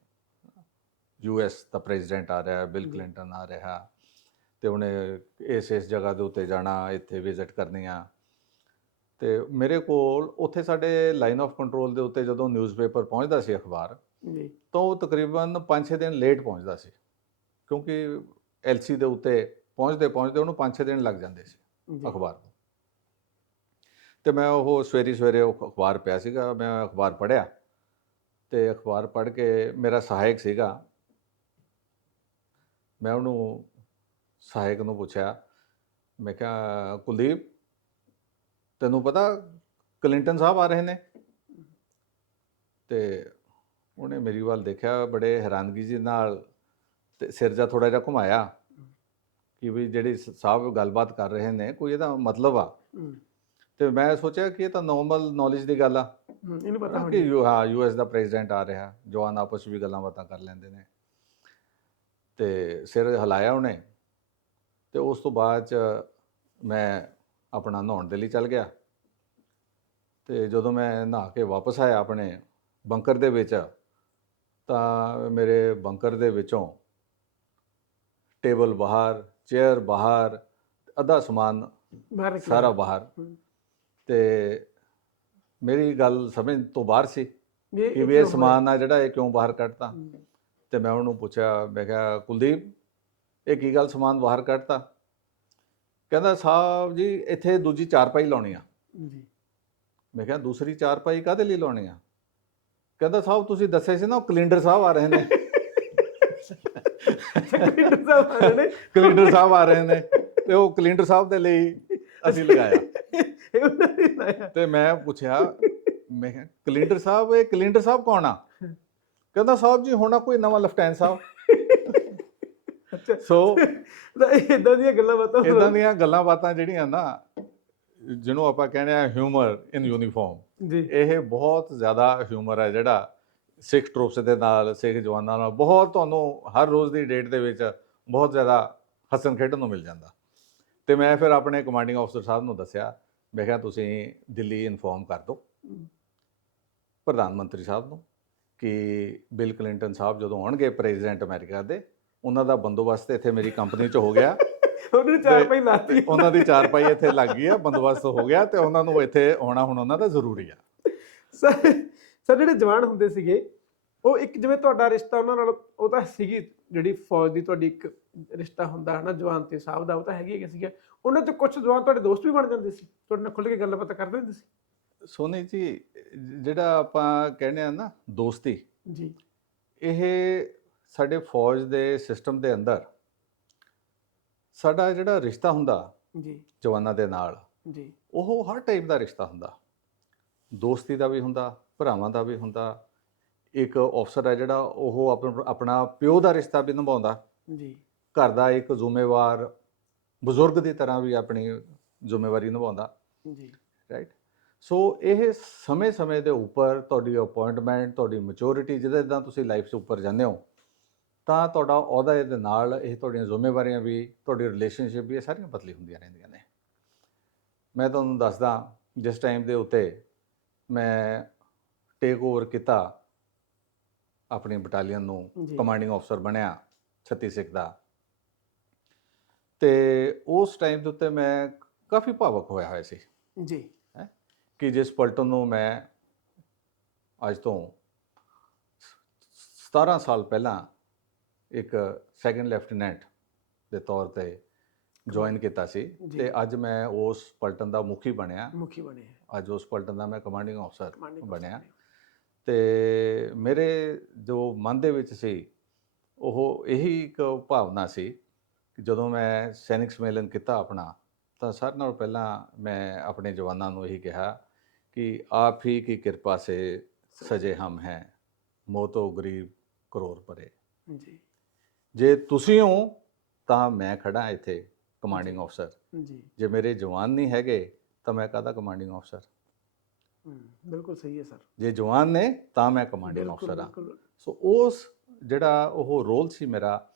US ਦਾ ਪ੍ਰੈਜ਼ੀਡੈਂਟ ਆ ਰਿਹਾ, ਬਿਲ ਕਲਿੰਟਨ ਆ ਰਿਹਾ, ਤੇ ਉਹਨੇ ਇਸ ਜਗ੍ਹਾ ਦੇ ਉੱਤੇ ਜਾਣਾ, ਇੱਥੇ ਵਿਜ਼ਿਟ ਕਰਨੀ ਆ। ਤੇ ਮੇਰੇ ਕੋਲ ਉੱਥੇ ਸਾਡੇ ਲਾਈਨ ਆਫ ਕੰਟਰੋਲ ਦੇ ਉੱਤੇ ਜਦੋਂ ਨਿਊਜ਼ਪੇਪਰ ਪਹੁੰਚਦਾ ਸੀ ਅਖਬਾਰ, ਜੀ, ਤਾਂ ਉਹ ਤਕਰੀਬਨ 5-6 ਦਿਨ ਲੇਟ ਪਹੁੰਚਦਾ ਸੀ, ਕਿਉਂਕਿ LC ਦੇ ਉੱਤੇ ਪਹੁੰਚਦੇ ਉਹਨੂੰ 5-6 ਦਿਨ ਲੱਗ ਜਾਂਦੇ ਸੀ ਅਖਬਾਰ ਨੂੰ। ਤੇ ਮੈਂ ਉਹ ਸਵੇਰੇ ਉਹ ਅਖਬਾਰ ਪਿਆ ਸੀਗਾ, ਮੈਂ ਅਖਬਾਰ ਪੜ੍ਹਿਆ। ਤੇ ਅਖਬਾਰ ਪੜ੍ਹ ਕੇ ਮੇਰਾ ਸਹਾਇਕ ਸੀਗਾ, ਮੈਂ ਉਹਨੂੰ ਸਹਾਇਕ ਨੂੰ ਪੁੱਛਿਆ, ਮੈਂ ਕਿਹਾ ਕੁਲਦੀਪ ਤੈਨੂੰ ਪਤਾ ਕਲਿੰਟਨ ਸਾਹਿਬ ਆ ਰਹੇ ਨੇ? ਤੇ ਉਹਨੇ ਮੇਰੀ ਵੱਲ ਦੇਖਿਆ ਬੜੇ ਹੈਰਾਨਗੀ ਜੀ ਨਾਲ, ਤੇ ਸਿਰ ਜਾ ਥੋੜਾ ਜਿਹਾ ਘੁਮਾਇਆ ਕਿ ਵੀ ਜਿਹੜੀ ਸਾਹਿਬ ਗੱਲਬਾਤ ਕਰ ਰਹੇ ਨੇ ਕੋਈ ਇਹਦਾ ਮਤਲਬ ਆ। ਤੇ ਮੈਂ ਸੋਚਿਆ ਕਿ ਇਹ ਤਾਂ ਨੋਰਮਲ ਨੌਲੇਜ ਦੀ ਗੱਲ ਆ, ਇਹਨੂੰ ਪਤਾ ਕਿ ਹਾਂ US ਦਾ ਪ੍ਰੈਜ਼ੀਡੈਂਟ ਆ ਰਿਹਾ, ਜਵਾਨ ਆਪਸ ਵਿੱਚ ਵੀ ਗੱਲਾਂ ਬਾਤਾਂ ਕਰ ਲੈਂਦੇ ਨੇ। ਤੇ ਸਿਰ ਹਿਲਾਇਆ ਉਹਨੇ। ਤੇ ਉਸ ਤੋਂ ਬਾਅਦ 'ਚ ਮੈਂ ਆਪਣਾ ਨਹਾਉਣ ਦੇ ਲਈ ਚੱਲ ਗਿਆ। ਤੇ ਜਦੋਂ ਮੈਂ ਨਹਾ ਕੇ ਵਾਪਸ ਆਇਆ ਆਪਣੇ ਬੰਕਰ ਦੇ ਵਿੱਚ, ਤਾਂ ਮੇਰੇ ਬੰਕਰ ਦੇ ਵਿੱਚੋਂ ਟੇਬਲ ਬਾਹਰ, ਚੇਅਰ ਬਾਹਰ, ਅੱਧਾ ਸਮਾਨ ਸਾਰਾ ਬਾਹਰ। ਤੇ ਮੇਰੀ ਗੱਲ ਸਮਝ ਤੋਂ ਬਾਹਰ ਸੀ ਕਿ ਵੀ ਇਹ ਸਮਾਨ ਆ ਜਿਹੜਾ ਇਹ ਕਿਉਂ ਬਾਹਰ ਕੱਢਤਾ। ਤੇ ਮੈਂ ਉਹਨੂੰ ਪੁੱਛਿਆ, ਮੈਂ ਕਿਹਾ ਕੁਲਦੀਪ ਇਹ ਕੀ ਗੱਲ ਸਮਾਨ ਬਾਹਰ ਕੱਢਤਾ? ਕਹਿੰਦਾ ਸਾਹਿਬ ਜੀ ਇੱਥੇ ਦੂਜੀ ਚਾਰਪਾਈ ਲਾਉਣੀ ਆ। ਮੈਂ ਕਿਹਾ ਦੂਸਰੀ ਚਾਰਪਾਈ ਕਾਹਦੇ ਲਈ ਲਾਉਣੀ ਆ? ਕਹਿੰਦਾ ਸਾਹਿਬ ਤੁਸੀਂ ਦੱਸਿਆ ਸੀ ਨਾ ਉਹ ਕਲਿੰਡਰ ਸਾਹਿਬ ਆ ਰਹੇ ਨੇ। ਕਲਿੰਡਰ ਸਾਹਿਬ ਆ ਰਹੇ ਨੇ ਤੇ ਉਹ ਕਲਿੰਡਰ ਸਾਹਿਬ ਦੇ ਲਈ ਅਸੀਂ ਲਗਾਇਆ। ਤੇ ਮੈਂ ਪੁੱਛਿਆ, ਮੈਂ ਕਿਹਾ ਕਲਿੰਡਰ ਸਾਹਿਬ, ਇਹ ਕਲਿੰਡਰ ਸਾਹਿਬ ਕੌਣ ਆ? ਕਹਿੰਦਾ ਸਾਹਿਬ ਜੀ ਹੋਣਾ ਕੋਈ ਨਵਾਂ ਲੈਫਟੀਨੈਂਟ ਸਾਹਿਬ। ਸੋ ਇਦਾਂ ਦੀਆਂ ਗੱਲਾਂ ਬਾਤਾਂ ਜਿਹੜੀਆਂ ਨਾ, ਜਿਹਨੂੰ ਆਪਾਂ ਕਹਿੰਦੇ ਆ ਹਿਊਮਰ ਇਨ ਯੂਨੀਫਾਰਮ, ਇਹ ਬਹੁਤ ਜ਼ਿਆਦਾ ਹਿਊਮਰ ਹੈ ਜਿਹੜਾ ਸਿੱਖ ਟਰੂਪਸ ਦੇ ਨਾਲ, ਸਿੱਖ ਜਵਾਨਾਂ ਨਾਲ ਬਹੁਤ ਤੁਹਾਨੂੰ ਹਰ ਰੋਜ਼ ਦੀ ਡੇਟ ਦੇ ਵਿੱਚ ਬਹੁਤ ਜ਼ਿਆਦਾ ਹੱਸਣ ਖੇਡਣ ਨੂੰ ਮਿਲ ਜਾਂਦਾ। ਤੇ ਮੈਂ ਫਿਰ ਆਪਣੇ ਕਮਾਂਡਿੰਗ ਅਫਸਰ ਸਾਹਿਬ ਨੂੰ ਦੱਸਿਆ, ਮੈਂ ਕਿਹਾ ਤੁਸੀਂ ਦਿੱਲੀ ਇਨਫੋਰਮ ਕਰ ਦਿਓ ਪ੍ਰਧਾਨ ਮੰਤਰੀ ਸਾਹਿਬ ਨੂੰ ਕਿ ਬਿਲ ਕਲਿੰਟਨ ਸਾਹਿਬ ਜਦੋਂ ਆਉਣਗੇ ਪ੍ਰੈਜ਼ੀਡੈਂਟ ਅਮਰੀਕਾ ਦੇ, ਉਹਨਾਂ ਦਾ ਬੰਦੋਬਸਤ ਇੱਥੇ ਮੇਰੀ ਕੰਪਨੀ 'ਚ ਹੋ ਗਿਆ। ਉਹਨਾਂ ਦੀ ਚਾਰਪਾਈ ਇੱਥੇ ਲੱਗ ਗਈ ਆ, ਬੰਦੋਬਸਤ ਹੋ ਗਿਆ, ਤੇ ਉਹਨਾਂ ਨੂੰ ਇੱਥੇ ਆਉਣਾ ਹੁਣ ਉਹਨਾਂ ਦਾ ਜ਼ਰੂਰੀ ਆ। ਸਰ ਜਿਹੜੇ ਜਵਾਨ ਹੁੰਦੇ ਸੀਗੇ ਉਹ ਇੱਕ ਜਿਵੇਂ ਤੁਹਾਡਾ ਰਿਸ਼ਤਾ ਉਹਨਾਂ ਨਾਲ ਉਹ ਤਾਂ ਸੀਗੀ, ਜਿਹੜੀ ਫੌਜ ਦੀ ਤੁਹਾਡੀ ਇੱਕ ਰਿਸ਼ਤਾ ਹੁੰਦਾ ਹੈ ਨਾ ਜਵਾਨ ਤੇ ਸਾਹਿਬ ਦਾ, ਉਹ ਤਾਂ ਹੈਗੀ ਸੀਗਾ। ਉਹਨਾਂ ਚ ਕੁਝ ਜਵਾਨ ਤੁਹਾਡੇ ਦੋਸਤ ਵੀ ਬਣ ਜਾਂਦੇ ਸੀ, ਤੁਹਾਡੇ ਨਾਲ ਖੁੱਲ੍ਹ ਕੇ ਗੱਲਬਾਤ ਕਰਦੇ ਹੁੰਦੇ ਸੀ? ਸੋਨੀ ਜੀ, ਜਿਹੜਾ ਆਪਾਂ ਕਹਿੰਦੇ ਆ ਨਾ ਦੋਸਤੀ, ਜੀ ਇਹ ਸਾਡੇ ਫੌਜ ਦੇ ਸਿਸਟਮ ਦੇ ਅੰਦਰ ਸਾਡਾ ਜਿਹੜਾ ਰਿਸ਼ਤਾ ਹੁੰਦਾ ਜੀ ਜਵਾਨਾਂ ਦੇ ਨਾਲ, ਜੀ ਉਹ ਹਰ ਟਾਈਪ ਦਾ ਰਿਸ਼ਤਾ ਹੁੰਦਾ। ਦੋਸਤੀ ਦਾ ਵੀ ਹੁੰਦਾ, ਭਰਾਵਾਂ ਦਾ ਵੀ ਹੁੰਦਾ। ਇੱਕ ਅਫਸਰ ਹੈ ਜਿਹੜਾ ਉਹ ਆਪਣਾ ਪਿਓ ਦਾ ਰਿਸ਼ਤਾ ਵੀ ਨਿਭਾਉਂਦਾ, ਜੀ ਘਰ ਦਾ ਇੱਕ ਜ਼ਿੰਮੇਵਾਰ ਬਜ਼ੁਰਗ ਦੀ ਤਰ੍ਹਾਂ ਵੀ ਆਪਣੀ ਜ਼ਿੰਮੇਵਾਰੀ ਨਿਭਾਉਂਦਾ, ਜੀ ਰਾਈਟ। ਸੋ ਇਹ ਸਮੇਂ-ਸਮੇਂ ਦੇ ਉੱਪਰ ਤੁਹਾਡੀ ਅਪਾਇੰਟਮੈਂਟ, ਤੁਹਾਡੀ ਮੈਚੁਰਿਟੀ, ਜਿੱਦਾਂ ਤੁਸੀਂ ਲਾਈਫ 'ਚ ਉੱਪਰ ਜਾਂਦੇ ਹੋ, ਤਾਂ ਤੁਹਾਡਾ ਅਹੁਦਾ ਦੇ ਨਾਲ ਇਹ ਤੁਹਾਡੀਆਂ ਜ਼ਿੰਮੇਵਾਰੀਆਂ ਵੀ, ਤੁਹਾਡੀ ਰਿਲੇਸ਼ਨਸ਼ਿਪ ਵੀ, ਇਹ ਸਾਰੀਆਂ ਬਦਲੀ ਹੁੰਦੀਆਂ ਰਹਿੰਦੀਆਂ ਨੇ। ਮੈਂ ਤੁਹਾਨੂੰ ਦੱਸਦਾ, ਜਿਸ ਟਾਈਮ ਦੇ ਉੱਤੇ ਮੈਂ ਟੇਕ ਓਵਰ ਕੀਤਾ ਆਪਣੀ ਬਟਾਲੀਅਨ ਨੂੰ, ਜੀ ਕਮਾਂਡਿੰਗ ਅਫਸਰ ਬਣਿਆ 36 ਸਿੱਖ ਦਾ, ਤੇ ਉਸ ਟਾਈਮ ਦੇ ਉੱਤੇ ਮੈਂ ਕਾਫੀ ਭਾਵੁਕ ਹੋਇਆ ਸੀ ਜੀ ਕਿ ਜਿਸ ਪਲਟਨ ਨੂੰ ਮੈਂ ਅੱਜ ਤੋਂ 17 ਸਾਲ ਪਹਿਲਾਂ ਇੱਕ ਸੈਕੰਡ ਲੈਫਟੀਨੈਂਟ ਦੇ ਤੌਰ ਤੇ ਜੁਆਇਨ ਕੀਤਾ ਸੀ, ਜੀ। ਤੇ ਅੱਜ ਮੈਂ ਉਸ ਪਲਟਨ ਦਾ ਮੁਖੀ ਬਣਿਆ। ਮੁਖੀ ਬਣੇ, ਅੱਜ ਉਸ ਪਲਟਨ ਦਾ ਮੈਂ ਕਮਾਂਡਿੰਗ ਅਫਸਰ ਕਮਾਂਡਿੰਗ ਬਣਿਆ। ਤੇ ਮੇਰੇ ਜੋ ਮਨ ਦੇ ਵਿੱਚ ਸੀ ਉਹ ਇਹੀ ਇੱਕ ਭਾਵਨਾ ਸੀ ਕਿ ਜਦੋਂ ਮੈਂ ਸੈਨਿਕ ਸੰਮੇਲਨ ਕੀਤਾ ਆਪਣਾ, ਤਾਂ ਸਾਰਿਆਂ ਨਾਲੋਂ ਪਹਿਲਾਂ ਮੈਂ ਆਪਣੇ ਜਵਾਨਾਂ ਨੂੰ ਇਹੀ ਕਿਹਾ ਕਿ ਆਪ ਹੀ ਕੀ ਕਿਰਪਾ ਸੇ ਸਜੇ ਹਮ ਹੈ, ਮੋਤੋ ਗਰੀਬ ਕਰੋੜ ਪਰੇ। ਜੀ ਜੇ ਤੁਸੀਂ ਹੋ ਤਾਂ ਮੈਂ ਖੜਾ ਇੱਥੇ ਕਮਾਂਡਿੰਗ ਅਫਸਰ, ਜੀ ਜੇ ਮੇਰੇ ਜਵਾਨ ਨਹੀਂ ਹੈਗੇ ਤਾਂ ਮੈਂ ਕਾਹਦਾ ਕਮਾਂਡਿੰਗ ਅਫਸਰ। ਬਿਲਕੁਲ ਸਹੀ ਹੈ ਸਰ। ਜੇ ਜਵਾਨ ਨੇ ਤਾਂ ਮੈਂ ਕਮਾਂਡਿੰਗ ਅਫਸਰ ਹਾਂ। ਸੋ ਉਸ ਜਿਹੜਾ ਉਹ ਰੋਲ ਸੀ ਮੇਰਾ,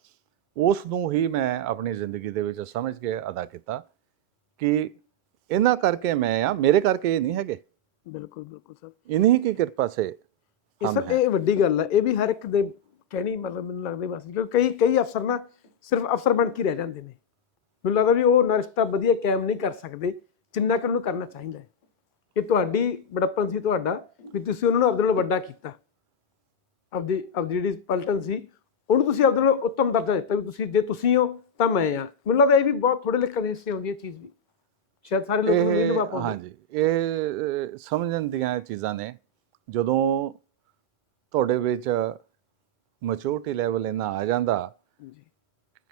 ਉਸ ਨੂੰ ਹੀ ਮੈਂ ਆਪਣੀ ਜ਼ਿੰਦਗੀ ਦੇ ਵਿੱਚ ਸਮਝ ਕੇ ਅਦਾ ਕੀਤਾ ਕਿ ਇਹਨਾਂ ਕਰਕੇ ਮੈਂ ਆ, ਮੇਰੇ ਕਰਕੇ ਇਹ ਨਹੀਂ ਹੈਗੇ। ਬਿਲਕੁਲ ਬਿਲਕੁਲ ਸਰ। ਇਨਹੀ ਕੀ ਕਿਰਪਾ ਸੇ ਇਹ ਸਰ ਇਹ ਵੱਡੀ ਗੱਲ ਹੈ, ਇਹ ਵੀ ਹਰ ਇੱਕ ਦੇ ਕਹਿਣੀ, ਮਤਲਬ ਮੈਨੂੰ ਲੱਗਦਾ ਬਸ, ਕਿਉਂਕਿ ਕਈ ਅਫਸਰ ਨਾ ਸਿਰਫ ਅਫਸਰ ਬਣ ਕੇ ਰਹਿ ਜਾਂਦੇ ਨੇ। ਮੈਨੂੰ ਲੱਗਦਾ ਵੀ ਉਹ ਨਾ ਰਿਸ਼ਤਾ ਵਧੀਆ ਕਾਇਮ ਨਹੀਂ ਕਰ ਸਕਦੇ ਜਿੰਨਾ ਕਿ ਉਹਨੂੰ ਕਰਨਾ ਚਾਹੀਦਾ ਹੈ। ਇਹ ਤੁਹਾਡੀ ਬੜੱਪਨ ਸੀ ਤੁਹਾਡਾ ਵੀ ਤੁਸੀਂ ਉਹਨਾਂ ਨੂੰ ਆਪਦੇ ਨਾਲੋਂ ਵੱਡਾ ਕੀਤਾ, ਆਪਦੀ ਜਿਹੜੀ ਪਲਟਨ ਸੀ ਉਹਨੂੰ ਤੁਸੀਂ ਆਪਦੇ ਨਾਲੋਂ ਉੱਤਮ ਦਰਜਾ ਦਿੱਤਾ ਵੀ ਤੁਸੀਂ, ਜੇ ਤੁਸੀਂ ਹੋ ਤਾਂ ਮੈਂ ਆ। ਮੈਨੂੰ ਲੱਗਦਾ ਇਹ ਵੀ ਬਹੁਤ ਥੋੜੇ ਲਿਖਣ ਦੇ ਹਿੱਸੇ ਆਉਂਦੀ ਹੈ ਚੀਜ਼ ਵੀ, ਸ਼ਾਇਦ ਸਾਰੇ ਲੋਕ ਨਹੀਂ ਨਿਭਾ ਪਾਉਂਦੇ। ਹਾਂਜੀ, ਇਹ ਸਮਝਣ ਦੀਆਂ ਚੀਜ਼ਾਂ ਨੇ। ਜਦੋਂ ਤੁਹਾਡੇ ਵਿੱਚ ਮੈਚੁਰਿਟੀ ਲੈਵਲ ਇੰਨਾ ਆ ਜਾਂਦਾ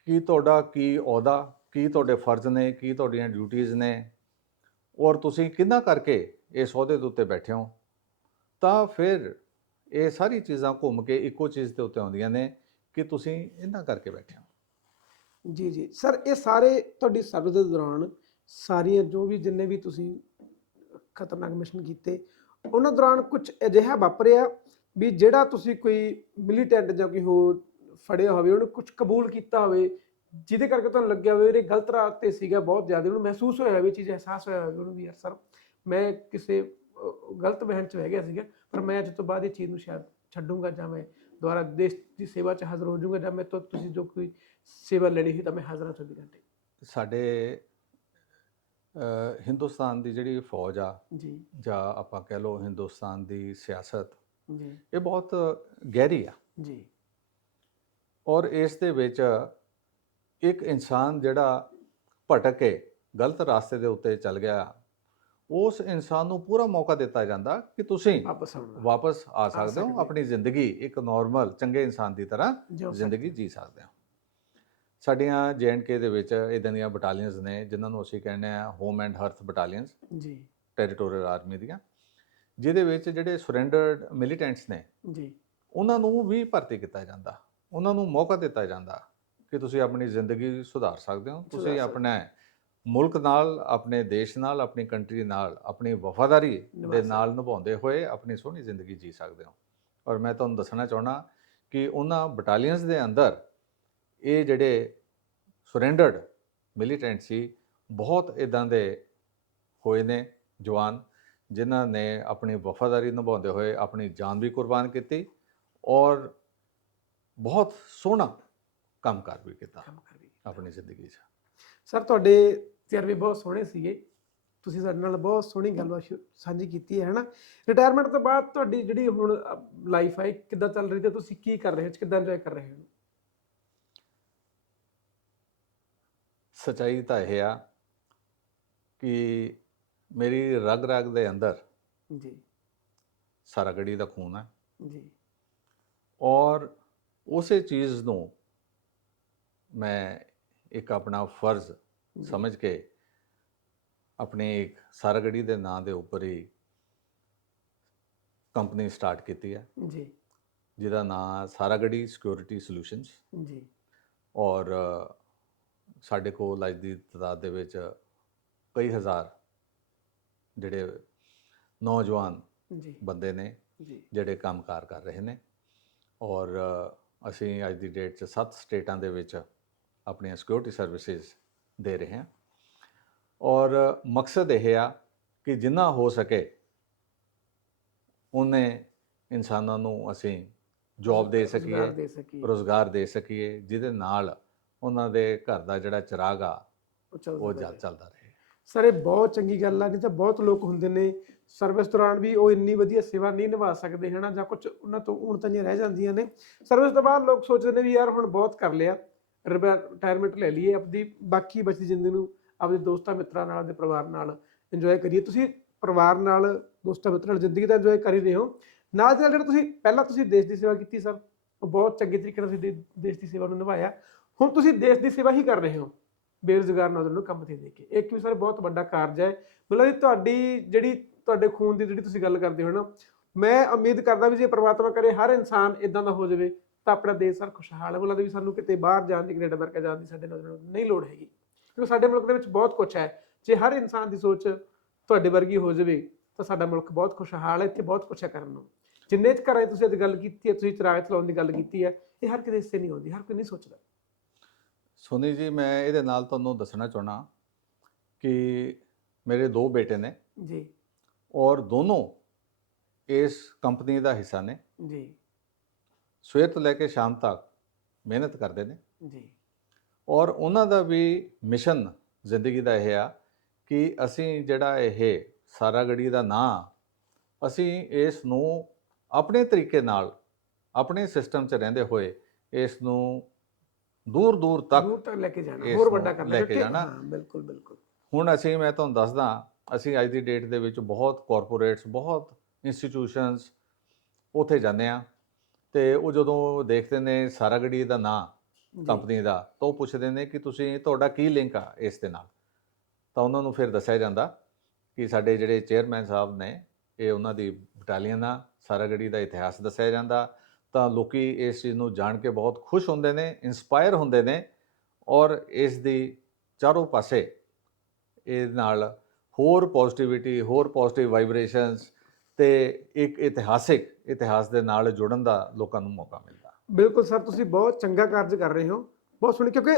ਕਿ ਤੁਹਾਡਾ ਕੀ ਅਹੁਦਾ, ਕੀ ਤੁਹਾਡੇ ਫਰਜ਼ ਨੇ, ਕੀ ਤੁਹਾਡੀਆਂ ਡਿਊਟੀਆਂ ਨੇ, ਔਰ ਤੁਸੀਂ ਕਿਹਨਾਂ ਕਰਕੇ ਇਸ ਅਹੁਦੇ ਦੇ ਉੱਤੇ ਬੈਠੇ ਹੋ, ਤਾਂ ਫਿਰ ਇਹ ਸਾਰੀ ਚੀਜ਼ਾਂ ਘੁੰਮ ਕੇ ਇੱਕੋ ਚੀਜ਼ ਦੇ ਉੱਤੇ ਆਉਂਦੀਆਂ ਨੇ ਕਿ ਤੁਸੀਂ ਇਹਨਾਂ ਕਰਕੇ ਬੈਠੇ ਹੋ। ਜੀ ਜੀ ਸਰ, ਇਹ ਸਾਰੇ ਤੁਹਾਡੀ ਸਰਵਿਸ ਦੇ ਦੌਰਾਨ ਸਾਰੀਆਂ ਜੋ ਵੀ ਜਿੰਨੇ ਵੀ ਤੁਸੀਂ ਖਤਰਨਾਕ ਮਿਸ਼ਨ ਕੀਤੇ, ਉਹਨਾਂ ਦੌਰਾਨ ਕੁਝ ਅਜਿਹਾ ਵਾਪਰਿਆ ਵੀ ਜਿਹੜਾ ਤੁਸੀਂ ਕੋਈ ਮਿਲੀਟੈਂਟ ਜਾਂ ਕੋਈ ਹੋਰ ਫੜਿਆ ਹੋਵੇ, ਉਹਨੂੰ ਕੁਝ ਕਬੂਲ ਕੀਤਾ ਹੋਵੇ ਜਿਹਦੇ ਕਰਕੇ ਤੁਹਾਨੂੰ ਲੱਗਿਆ ਹੋਵੇ ਇਹ ਗਲਤ ਰਾਹ ਤੇ ਸੀਗਾ ਬਹੁਤ ਜ਼ਿਆਦਾ, ਉਹਨੂੰ ਮਹਿਸੂਸ ਹੋਇਆ ਵੀ ਚੀਜ਼, ਅਹਿਸਾਸ ਹੋਇਆ ਹੋਵੇ ਉਹਨੂੰ ਵੀ ਯਾਰ ਸਰ ਮੈਂ ਕਿਸੇ ਗਲਤ ਵਹਿਣ 'ਚ ਬਹਿ ਗਿਆ ਸੀਗਾ, ਪਰ ਮੈਂ ਅੱਜ ਤੋਂ ਬਾਅਦ ਇਹ ਚੀਜ਼ ਨੂੰ ਸ਼ਾਇਦ ਛੱਡੂੰਗਾ, ਜਾਂ ਮੈਂ ਦੁਬਾਰਾ ਦੇਸ਼ ਦੀ ਸੇਵਾ 'ਚ ਹਾਜ਼ਰ ਹੋ ਜਾਊਂਗਾ, ਜਾਂ ਮੈਂ ਤੋਂ ਤੁਸੀਂ ਜੋ ਕੋਈ ਸੇਵਾ ਲੈਣੀ ਸੀ ਤਾਂ ਮੈਂ ਹਾਜ਼ਰ ਹਾਂ 24 ਘੰਟੇ। ਸਾਡੇ ਹਿੰਦੁਸਤਾਨ ਦੀ ਜਿਹੜੀ ਫੌਜ ਆ ਜੀ ਜਾਂ ਆਪਾਂ ਕਹਿ ਲਓ ਹਿੰਦੁਸਤਾਨ ਦੀ ਸਿਆਸਤ, ਜੀ ਇਹ ਬਹੁਤ ਗਹਿਰੀ ਆ। ਜੀ ਔਰ ਇਸ ਦੇ ਵਿੱਚ ਇੱਕ ਇਨਸਾਨ ਜਿਹੜਾ ਭਟਕ ਕੇ ਗਲਤ ਰਾਸਤੇ ਦੇ ਉੱਤੇ ਚੱਲ ਗਿਆ, ਉਸ ਇਨਸਾਨ ਨੂੰ ਪੂਰਾ ਮੌਕਾ ਦਿੱਤਾ ਜਾਂਦਾ ਕਿ ਤੁਸੀਂ ਵਾਪਸ ਆ ਸਕਦੇ ਹੋ, ਆਪਣੀ ਜ਼ਿੰਦਗੀ ਇੱਕ ਨਾਰਮਲ ਚੰਗੇ ਇਨਸਾਨ ਦੀ ਤਰ੍ਹਾਂ ਜ਼ਿੰਦਗੀ ਜੀ ਸਕਦੇ ਹੋ। ਸਾਡੀਆਂ J&K ਦੇ ਵਿੱਚ ਇੱਦਾਂ ਦੀਆਂ ਬਟਾਲੀਅਨਸ ਨੇ ਜਿਨ੍ਹਾਂ ਨੂੰ ਅਸੀਂ ਕਹਿੰਦੇ ਆ ਹੋਮ ਐਂਡ ਹਰਥ ਬਟਾਲੀਅਨਸ, ਜੀ ਟੈਰੀਟੋਰੀਅਲ ਆਰਮੀ ਦੀਆਂ, ਜਿਹਦੇ ਵਿੱਚ ਜਿਹੜੇ ਸਰੈਂਡਰਡ ਮਿਲੀਟੈਂਟਸ ਨੇ ਜੀ ਉਹਨਾਂ ਨੂੰ ਵੀ ਭਰਤੀ ਕੀਤਾ ਜਾਂਦਾ, ਉਹਨਾਂ ਨੂੰ ਮੌਕਾ ਦਿੱਤਾ ਜਾਂਦਾ ਕਿ ਤੁਸੀਂ ਆਪਣੀ ਜ਼ਿੰਦਗੀ ਸੁਧਾਰ ਸਕਦੇ ਹੋ, ਤੁਸੀਂ ਆਪਣੇ ਮੁਲਕ ਨਾਲ, ਆਪਣੇ ਦੇਸ਼ ਨਾਲ, ਆਪਣੀ ਕੰਟਰੀ ਨਾਲ ਆਪਣੀ ਵਫਾਦਾਰੀ ਦੇ ਨਾਲ ਨਿਭਾਉਂਦੇ ਹੋਏ ਆਪਣੀ ਸੋਹਣੀ ਜ਼ਿੰਦਗੀ ਜੀ ਸਕਦੇ ਹੋ। ਔਰ ਮੈਂ ਤੁਹਾਨੂੰ ਦੱਸਣਾ ਚਾਹੁੰਦਾ ਕਿ ਉਹਨਾਂ ਬਟਾਲੀਅਨਸ ਦੇ ਅੰਦਰ ਇਹ ਜਿਹੜੇ ਸਰੈਂਡਰਡ ਮਿਲੀਟੈਂਟ ਸੀ, ਬਹੁਤ ਇੱਦਾਂ ਦੇ ਹੋਏ ਨੇ ਜਵਾਨ ਜਿਨ੍ਹਾਂ ਨੇ ਆਪਣੀ ਵਫਾਦਾਰੀ ਨਿਭਾਉਂਦੇ ਹੋਏ ਆਪਣੀ ਜਾਨ ਵੀ ਕੁਰਬਾਨ ਕੀਤੀ ਔਰ ਬਹੁਤ ਸੋਹਣਾ ਕੰਮਕਾਰ ਵੀ ਕੀਤਾ ਆਪਣੀ ਜ਼ਿੰਦਗੀ 'ਚ। ਸਰ ਤੁਹਾਡੇ ਤਜਰਬੇ ਬਹੁਤ ਸੋਹਣੇ ਸੀਗੇ, ਤੁਸੀਂ ਸਾਡੇ ਨਾਲ ਬਹੁਤ ਸੋਹਣੀ ਗੱਲਬਾਤ ਸਾਂਝੀ ਕੀਤੀ ਹੈ ਹਨਾ। ਰਿਟਾਇਰਮੈਂਟ ਤੋਂ ਬਾਅਦ ਤੁਹਾਡੀ ਜਿਹੜੀ ਹੁਣ ਲਾਈਫ ਹੈ ਕਿੱਦਾਂ ਚੱਲ ਰਹੀ ਤੇ ਤੁਸੀਂ ਕੀ ਕਰ ਰਹੇ ਹੋ, ਕਿੱਦਾਂ ਇੰਜੋਏ ਕਰ ਰਹੇ ਹੋ? ਸੱਚਾਈ ਤਾਂ ਇਹ ਆ ਕਿ ਮੇਰੀ ਰਗ ਰਗ ਦੇ ਅੰਦਰ ਜੀ ਸਾਰਾਗੜੀ ਦਾ ਖੂਨ ਹੈ ਜੀ ਔਰ ਉਸੇ ਚੀਜ਼ ਨੂੰ ਮੈਂ ਇੱਕ ਆਪਣਾ ਫਰਜ਼ ਸਮਝ ਕੇ ਆਪਣੀ ਇੱਕ ਸਾਰਾਗੜੀ ਦੇ ਨਾਂ ਦੇ ਉੱਪਰ ਹੀ ਕੰਪਨੀ ਸਟਾਰਟ ਕੀਤੀ ਹੈ ਜੀ ਜਿਹਦਾ ਨਾਂ ਸਾਰਾਗੜੀ ਸਿਕਿਉਰਿਟੀ ਸੋਲਿਊਸ਼ਨਸ। ਜੀ ਔਰ ਸਾਡੇ ਕੋਲ ਅੱਜ ਦੀ ਤਾਦਾਦ ਦੇ ਵਿੱਚ ਕਈ ਹਜ਼ਾਰ ਜਿਹੜੇ ਨੌਜਵਾਨ ਜੀ ਬੰਦੇ ਨੇ ਜੀ ਜਿਹੜੇ ਕੰਮਕਾਰ ਕਰ ਰਹੇ ਨੇ ਔਰ ਅਸੀਂ ਅੱਜ ਦੀ ਡੇਟ 'ਚ 7 ਸਟੇਟਾਂ ਦੇ ਵਿੱਚ ਆਪਣੀਆਂ ਸਿਕਿਉਰਿਟੀ ਸਰਵਿਸਿਜ਼ ਦੇ ਰਹੇ ਹਾਂ। ਔਰ ਮਕਸਦ ਇਹ ਆ ਕਿ ਜਿੰਨਾ ਹੋ ਸਕੇ ਉਹਨੇ ਇਨਸਾਨਾਂ ਨੂੰ ਅਸੀਂ ਜੌਬ ਦੇ ਸਕੀਏ, ਰੁਜ਼ਗਾਰ ਦੇ ਸਕੀਏ, ਜਿਹਦੇ ਨਾਲ ਉਹਨਾਂ ਦੇ ਘਰ ਦਾ ਜਿਹੜਾ ਚਿਰਾਗ ਆ ਉਹ ਚੱਲਦਾ ਰਹੇ। ਸਰ ਇਹ ਬਹੁਤ ਚੰਗੀ ਗੱਲ ਆ। ਨਹੀਂ ਤਾਂ ਬਹੁਤ ਲੋਕ ਹੁੰਦੇ ਨੇ ਸਰਵਿਸ ਦੌਰਾਨ ਵੀ ਉਹ ਇੰਨੀ ਵਧੀਆ ਸੇਵਾ ਨਹੀਂ ਨਿਭਾ ਸਕਦੇ ਹਨਾ, ਜਾਂ ਕੁਝ ਉਹਨਾਂ ਤੋਂ ਊਣਤਾਈਆਂ ਰਹਿ ਜਾਂਦੀਆਂ ਨੇ। ਸਰਵਿਸ ਤੋਂ ਬਾਅਦ ਲੋਕ ਸੋਚਦੇ ਨੇ ਵੀ ਯਾਰ ਹੁਣ ਬਹੁਤ ਕਰ ਲਿਆ, ਰਿਟਾਇਰਮੈਂਟ ਲੈ ਲਈਏ, ਆਪਣੀ ਬਾਕੀ ਬਚਦੀ ਜ਼ਿੰਦਗੀ ਨੂੰ ਆਪਣੇ ਦੋਸਤਾਂ ਮਿੱਤਰਾਂ ਨਾਲ, ਆਪਣੇ ਪਰਿਵਾਰ ਨਾਲ ਇੰਜੋਏ ਕਰੀਏ। ਤੁਸੀਂ ਪਰਿਵਾਰ ਨਾਲ, ਦੋਸਤਾਂ ਮਿੱਤਰਾਂ ਨਾਲ ਜ਼ਿੰਦਗੀ ਤਾਂ ਇੰਜੋਏ ਕਰ ਹੀ ਰਹੇ ਹੋ, ਨਾਲ ਦੇ ਨਾਲ ਜਿਹੜਾ ਤੁਸੀਂ ਪਹਿਲਾਂ ਤੁਸੀਂ ਦੇਸ਼ ਦੀ ਸੇਵਾ ਕੀਤੀ ਸਰ, ਉਹ ਬਹੁਤ ਚੰਗੇ ਤਰੀਕੇ ਨਾਲ ਤੁਸੀਂ ਦੇਸ਼ ਦੀ ਸੇਵਾ ਨੂੰ ਨਿਭਾਇਆ। ਹੁਣ ਤੁਸੀਂ ਦੇਸ਼ ਦੀ ਸੇਵਾ ਹੀ ਕਰ ਰਹੇ ਹੋ ਬੇਰੁਜ਼ਗਾਰ ਨੌਜਵਾਨਾਂ ਨੂੰ ਕੰਮ ਤੇ ਦੇ ਕੇ। ਇੱਕ ਵੀ ਸਰ ਬਹੁਤ ਵੱਡਾ ਕਾਰਜ ਹੈ। ਮਤਲਬ ਤੁਹਾਡੀ ਜਿਹੜੀ ਤੁਹਾਡੇ ਖੂਨ ਦੀ ਜਿਹੜੀ ਤੁਸੀਂ ਗੱਲ ਕਰਦੇ ਹੋ ਨਾ, ਮੈਂ ਉਮੀਦ ਕਰਦਾ ਵੀ ਜੇ ਪ੍ਰਮਾਤਮਾ ਕਰੇ ਹਰ ਇਨਸਾਨ ਇਦਾਂ ਦਾ ਹੋ ਜਾਵੇ ਤਾਂ ਆਪਣਾ ਦੇਸ਼ ਸਰ ਖੁਸ਼ਹਾਲ ਹੈ। ਮਤਲਬ ਵੀ ਸਾਨੂੰ ਕਿਤੇ ਬਾਹਰ ਜਾਣ ਦੀ, ਕੈਨੇਡਾ ਅਮਰੀਕਾ ਜਾਣ ਦੀ ਸਾਡੇ ਨੌਜਵਾਨਾਂ ਨੂੰ ਨਹੀਂ ਲੋੜ ਹੈਗੀ, ਕਿਉਂਕਿ ਸਾਡੇ ਮੁਲਕ ਦੇ ਵਿੱਚ ਬਹੁਤ ਕੁਛ ਹੈ। ਜੇ ਹਰ ਇਨਸਾਨ ਦੀ ਸੋਚ ਤੁਹਾਡੇ ਵਰਗੀ ਹੋ ਜਾਵੇ ਤਾਂ ਸਾਡਾ ਮੁਲਕ ਬਹੁਤ ਖੁਸ਼ਹਾਲ ਹੈ। ਇੱਥੇ ਬਹੁਤ ਕੁਛ ਹੈ ਕਰਨ ਨੂੰ। ਜਿੰਨੇ ਚ ਘਰਾਂ ਤੁਸੀਂ ਅੱਜ ਗੱਲ ਕੀਤੀ ਹੈ, ਤੁਸੀਂ ਚਿਰਾਗ ਚਲਾਉਣ ਦੀ ਗੱਲ ਕੀਤੀ ਹੈ, ਇਹ ਹਰ ਕਿਸੇ ਹਿੱਸੇ ਨਹੀਂ ਆਉਂਦੀ, ਹਰ ਕੋਈ ਨਹੀਂ ਸੋਚਦਾ। ਸੋਨੀ ਜੀ, ਮੈਂ ਇਹਦੇ ਨਾਲ ਤੁਹਾਨੂੰ ਦੱਸਣਾ ਚਾਹੁੰਦਾ ਕਿ ਮੇਰੇ 2 ਬੇਟੇ ਨੇ ਜੀ ਔਰ ਦੋਨੋਂ ਇਸ ਕੰਪਨੀ ਦਾ ਹਿੱਸਾ ਨੇ ਜੀ। ਸਵੇਰ ਤੋਂ ਲੈ ਕੇ ਸ਼ਾਮ ਤੱਕ ਮਿਹਨਤ ਕਰਦੇ ਨੇ ਜੀ ਔਰ ਉਹਨਾਂ ਦਾ ਵੀ ਮਿਸ਼ਨ ਜ਼ਿੰਦਗੀ ਦਾ ਇਹ ਆ ਕਿ ਅਸੀਂ ਜਿਹੜਾ ਇਹ ਸਾਰਾਗੜੀ ਦਾ ਨਾਂ, ਅਸੀਂ ਇਸ ਨੂੰ ਆਪਣੇ ਤਰੀਕੇ ਨਾਲ, ਆਪਣੇ ਸਿਸਟਮ 'ਚ ਰਹਿੰਦੇ ਹੋਏ ਇਸ ਨੂੰ ਦੂਰ ਦੂਰ ਤੱਕ ਲੈ ਕੇ ਜਾਣਾ, ਹੋਰ ਵੱਡਾ ਕਰਨਾ, ਲੈ ਕੇ ਜਾਣਾ। ਬਿਲਕੁਲ ਬਿਲਕੁਲ। ਹੁਣ ਮੈਂ ਤੁਹਾਨੂੰ ਦੱਸਦਾ, ਅਸੀਂ ਅੱਜ ਦੀ ਡੇਟ ਦੇ ਵਿੱਚ ਬਹੁਤ ਕਾਰਪੋਰੇਟਸ, ਬਹੁਤ ਇੰਸਟੀਟਿਊਸ਼ਨਸ ਉੱਥੇ ਜਾਂਦੇ ਆ ਤੇ ਉਹ ਜਦੋਂ ਦੇਖਦੇ ਨੇ ਸਾਰਾਗੜੀ ਦਾ ਨਾਂ ਕੰਪਨੀ ਦਾ, ਤਾਂ ਉਹ ਪੁੱਛਦੇ ਨੇ ਕਿ ਤੁਹਾਡਾ ਕੀ ਲਿੰਕ ਆ ਇਸ ਦੇ ਨਾਲ। ਤਾਂ ਉਹਨਾਂ ਨੂੰ ਫਿਰ ਦੱਸਿਆ ਜਾਂਦਾ ਕਿ ਸਾਡੇ ਜਿਹੜੇ ਚੇਅਰਮੈਨ ਸਾਹਿਬ ਨੇ, ਇਹ ਉਹਨਾਂ ਦੀ ਬਟਾਲੀਅਨ ਆ। ਸਾਰਾਗੜੀ ਦਾ ਇਤਿਹਾਸ ਦੱਸਿਆ ਜਾਂਦਾ ਤਾਂ ਲੋਕੀ ਇਸ ਚੀਜ਼ ਨੂੰ ਜਾਣ ਕੇ ਬਹੁਤ ਖੁਸ਼ ਹੁੰਦੇ ਨੇ, ਇਨਸਪਾਇਰ ਹੁੰਦੇ ਨੇ ਔਰ ਇਸ ਦੀ ਚਾਰੋਂ ਪਾਸੇ ਇਹ ਨਾਲ ਹੋਰ ਪੋਜ਼ਿਟਿਵਿਟੀ, ਹੋਰ ਪੋਜ਼ਿਟਿਵ ਵਾਈਬ੍ਰੇਸ਼ਨਸ ਤੇ ਇੱਕ ਇਤਿਹਾਸ ਦੇ ਨਾਲ ਜੁੜਨ ਦਾ ਲੋਕਾਂ ਨੂੰ ਮੌਕਾ ਮਿਲਦਾ। ਬਿਲਕੁਲ ਸਰ, ਤੁਸੀਂ ਬਹੁਤ ਚੰਗਾ ਕਾਰਜ ਕਰ ਰਹੇ ਹੋ, ਬਹੁਤ ਸੋਹਣੀ। ਕਿਉਂਕਿ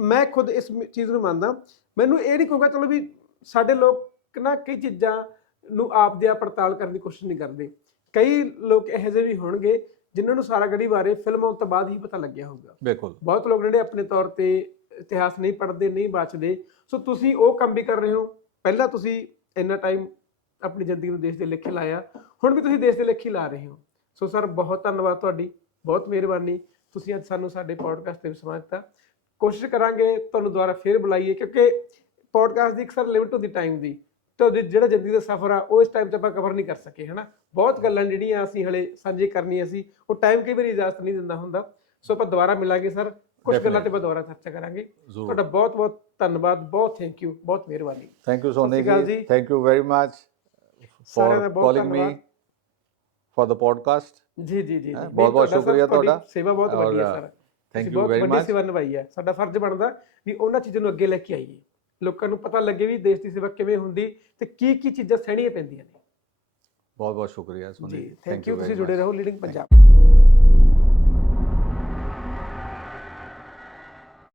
ਮੈਂ ਖੁਦ ਇਸ ਚੀਜ਼ ਨੂੰ ਮੰਨਦਾ। ਮੈਨੂੰ ਇਹ ਨਹੀਂ ਕਹੂੰਗਾ ਚਲੋ ਵੀ ਸਾਡੇ ਲੋਕ ਨਾ ਕਈ ਚੀਜ਼ਾਂ ਨੂੰ ਆਪ ਦੇ ਪੜਤਾਲ ਕਰਨ ਦੀ ਕੋਸ਼ਿਸ਼ ਨਹੀਂ ਕਰਦੇ। ਕਈ ਲੋਕ ਇਹੋ ਜਿਹੇ ਵੀ ਹੋਣਗੇ ਜਿਨ੍ਹਾਂ ਨੂੰ ਸਾਰਾਗੜੀ ਬਾਰੇ ਫਿਲਮਾਂ ਤੋਂ ਬਾਅਦ ਹੀ ਪਤਾ ਲੱਗਿਆ ਹੋਊਗਾ। ਬਿਲਕੁਲ। ਬਹੁਤ ਲੋਕ ਜਿਹੜੇ ਆਪਣੇ ਤੌਰ ਤੇ ਇਤਿਹਾਸ ਨਹੀਂ ਪੜ੍ਹਦੇ, ਨਹੀਂ ਬਚਦੇ। ਸੋ ਤੁਸੀਂ ਉਹ ਕੰਮ ਵੀ ਕਰ ਰਹੇ ਹੋ। ਪਹਿਲਾਂ ਤੁਸੀਂ ਇੰਨਾ ਟਾਈਮ ਆਪਣੀ ਜ਼ਿੰਦਗੀ ਨੂੰ ਦੇਸ਼ ਦੇ ਲੇਖੇ ਲਾਇਆ, ਹੁਣ ਵੀ ਤੁਸੀਂ ਦੇਸ਼ ਦੇ ਲੇਖੇ ਲਾ ਰਹੇ ਹੋ। ਸੋ ਸਰ ਬਹੁਤ ਧੰਨਵਾਦ ਤੁਹਾਡੀ, ਬਹੁਤ ਮਿਹਰਬਾਨੀ। ਤੁਸੀਂ ਅੱਜ ਸਾਨੂੰ ਸਾਡੇ ਪੋਡਕਾਸਟ ਤੇ ਸਮਾਂ ਦਿੱਤਾ। ਕੋਸ਼ਿਸ਼ ਕਰਾਂਗੇ ਤੁਹਾਨੂੰ ਦੁਬਾਰਾ ਫੇਰ ਬੁਲਾਈਏ, ਕਿਉਂਕਿ ਪੋਡਕਾਸਟ ਦੀ ਇੱਕ ਸਰ ਲਿਮਿਟ ਹੁੰਦੀ ਟਾਈਮ ਦੀ। ਤੁਹਾਡੀ ਜਿਹੜਾ ਜ਼ਿੰਦਗੀ ਦਾ ਸਫ਼ਰ ਆ ਉਹ ਇਸ ਟਾਈਮ 'ਤੇ ਆਪਾਂ ਕਵਰ ਨਹੀਂ ਕਰ ਸਕੇ, ਹੈ ਨਾ। ਬਹੁਤ ਗੱਲਾਂ ਜਿਹੜੀਆਂ ਅਸੀਂ ਹਲੇ ਸਾਂਝੇ ਕਰਨੀਆਂ ਸੀ, ਉਹ ਟਾਈਮ ਕਈ ਵਾਰੀ ਇਜਾਜ਼ਤ ਨਹੀਂ ਦਿੰਦਾ ਹੁੰਦਾ। ਸੋ ਆਪਾਂ ਦੁਬਾਰਾ ਮਿਲਾਂਗੇ ਸਰ, ਕੁਝ ਗੱਲਾਂ ਤੇ ਆਪਾਂ ਦੁਬਾਰਾ ਚਰਚਾ ਕਰਾਂਗੇ। ਤੁਹਾਡਾ ਬਹੁਤ ਬਹੁਤ ਧੰਨਵਾਦ, ਬਹੁਤ ਥੈਂਕ ਯੂ, ਬਹੁਤ ਮਿਹਰਬਾਨੀ। ਥੈਂਕ ਯੂ ਸੋਨੀ ਜੀ, thank you very much for calling me for the podcast. ਜੀ ਜੀ ਜੀ, ਬਹੁਤ ਬਹੁਤ ਸ਼ੁਕਰੀਆ ਤੁਹਾਡਾ। ਸੇਵਾ ਬਹੁਤ ਵੱਡੀ ਹੈ sir, thank you very much. ਸੇਵਾ ਨਿਭਾਈ ਹੈ। ਸਾਡਾ ਫਰਜ਼ ਬਣਦਾ ਵੀ ਉਹਨਾਂ ਚੀਜ਼ਾਂ ਨੂੰ ਅੱਗੇ ਲੈ ਕੇ ਆਈਏ, ਲੋਕਾਂ ਨੂੰ ਪਤਾ ਲੱਗੇ ਵੀ ਦੇਸ਼ ਦੀ ਸੇਵਾ ਕਿਵੇਂ ਹੁੰਦੀ ਤੇ ਕੀ ਕੀ ਚੀਜ਼ਾਂ ਸਹਿਣੀਆਂ ਪੈਂਦੀਆਂ ਨੇ। ਬਹੁਤ ਬਹੁਤ ਸ਼ੁਕਰੀਆ ਸੋਨੀ ਜੀ, ਥੈਂਕ ਯੂ। ਤੁਸੀਂ ਜੁੜੇ ਰਹੋ ਲੀਡਿੰਗ ਪੰਜਾਬ।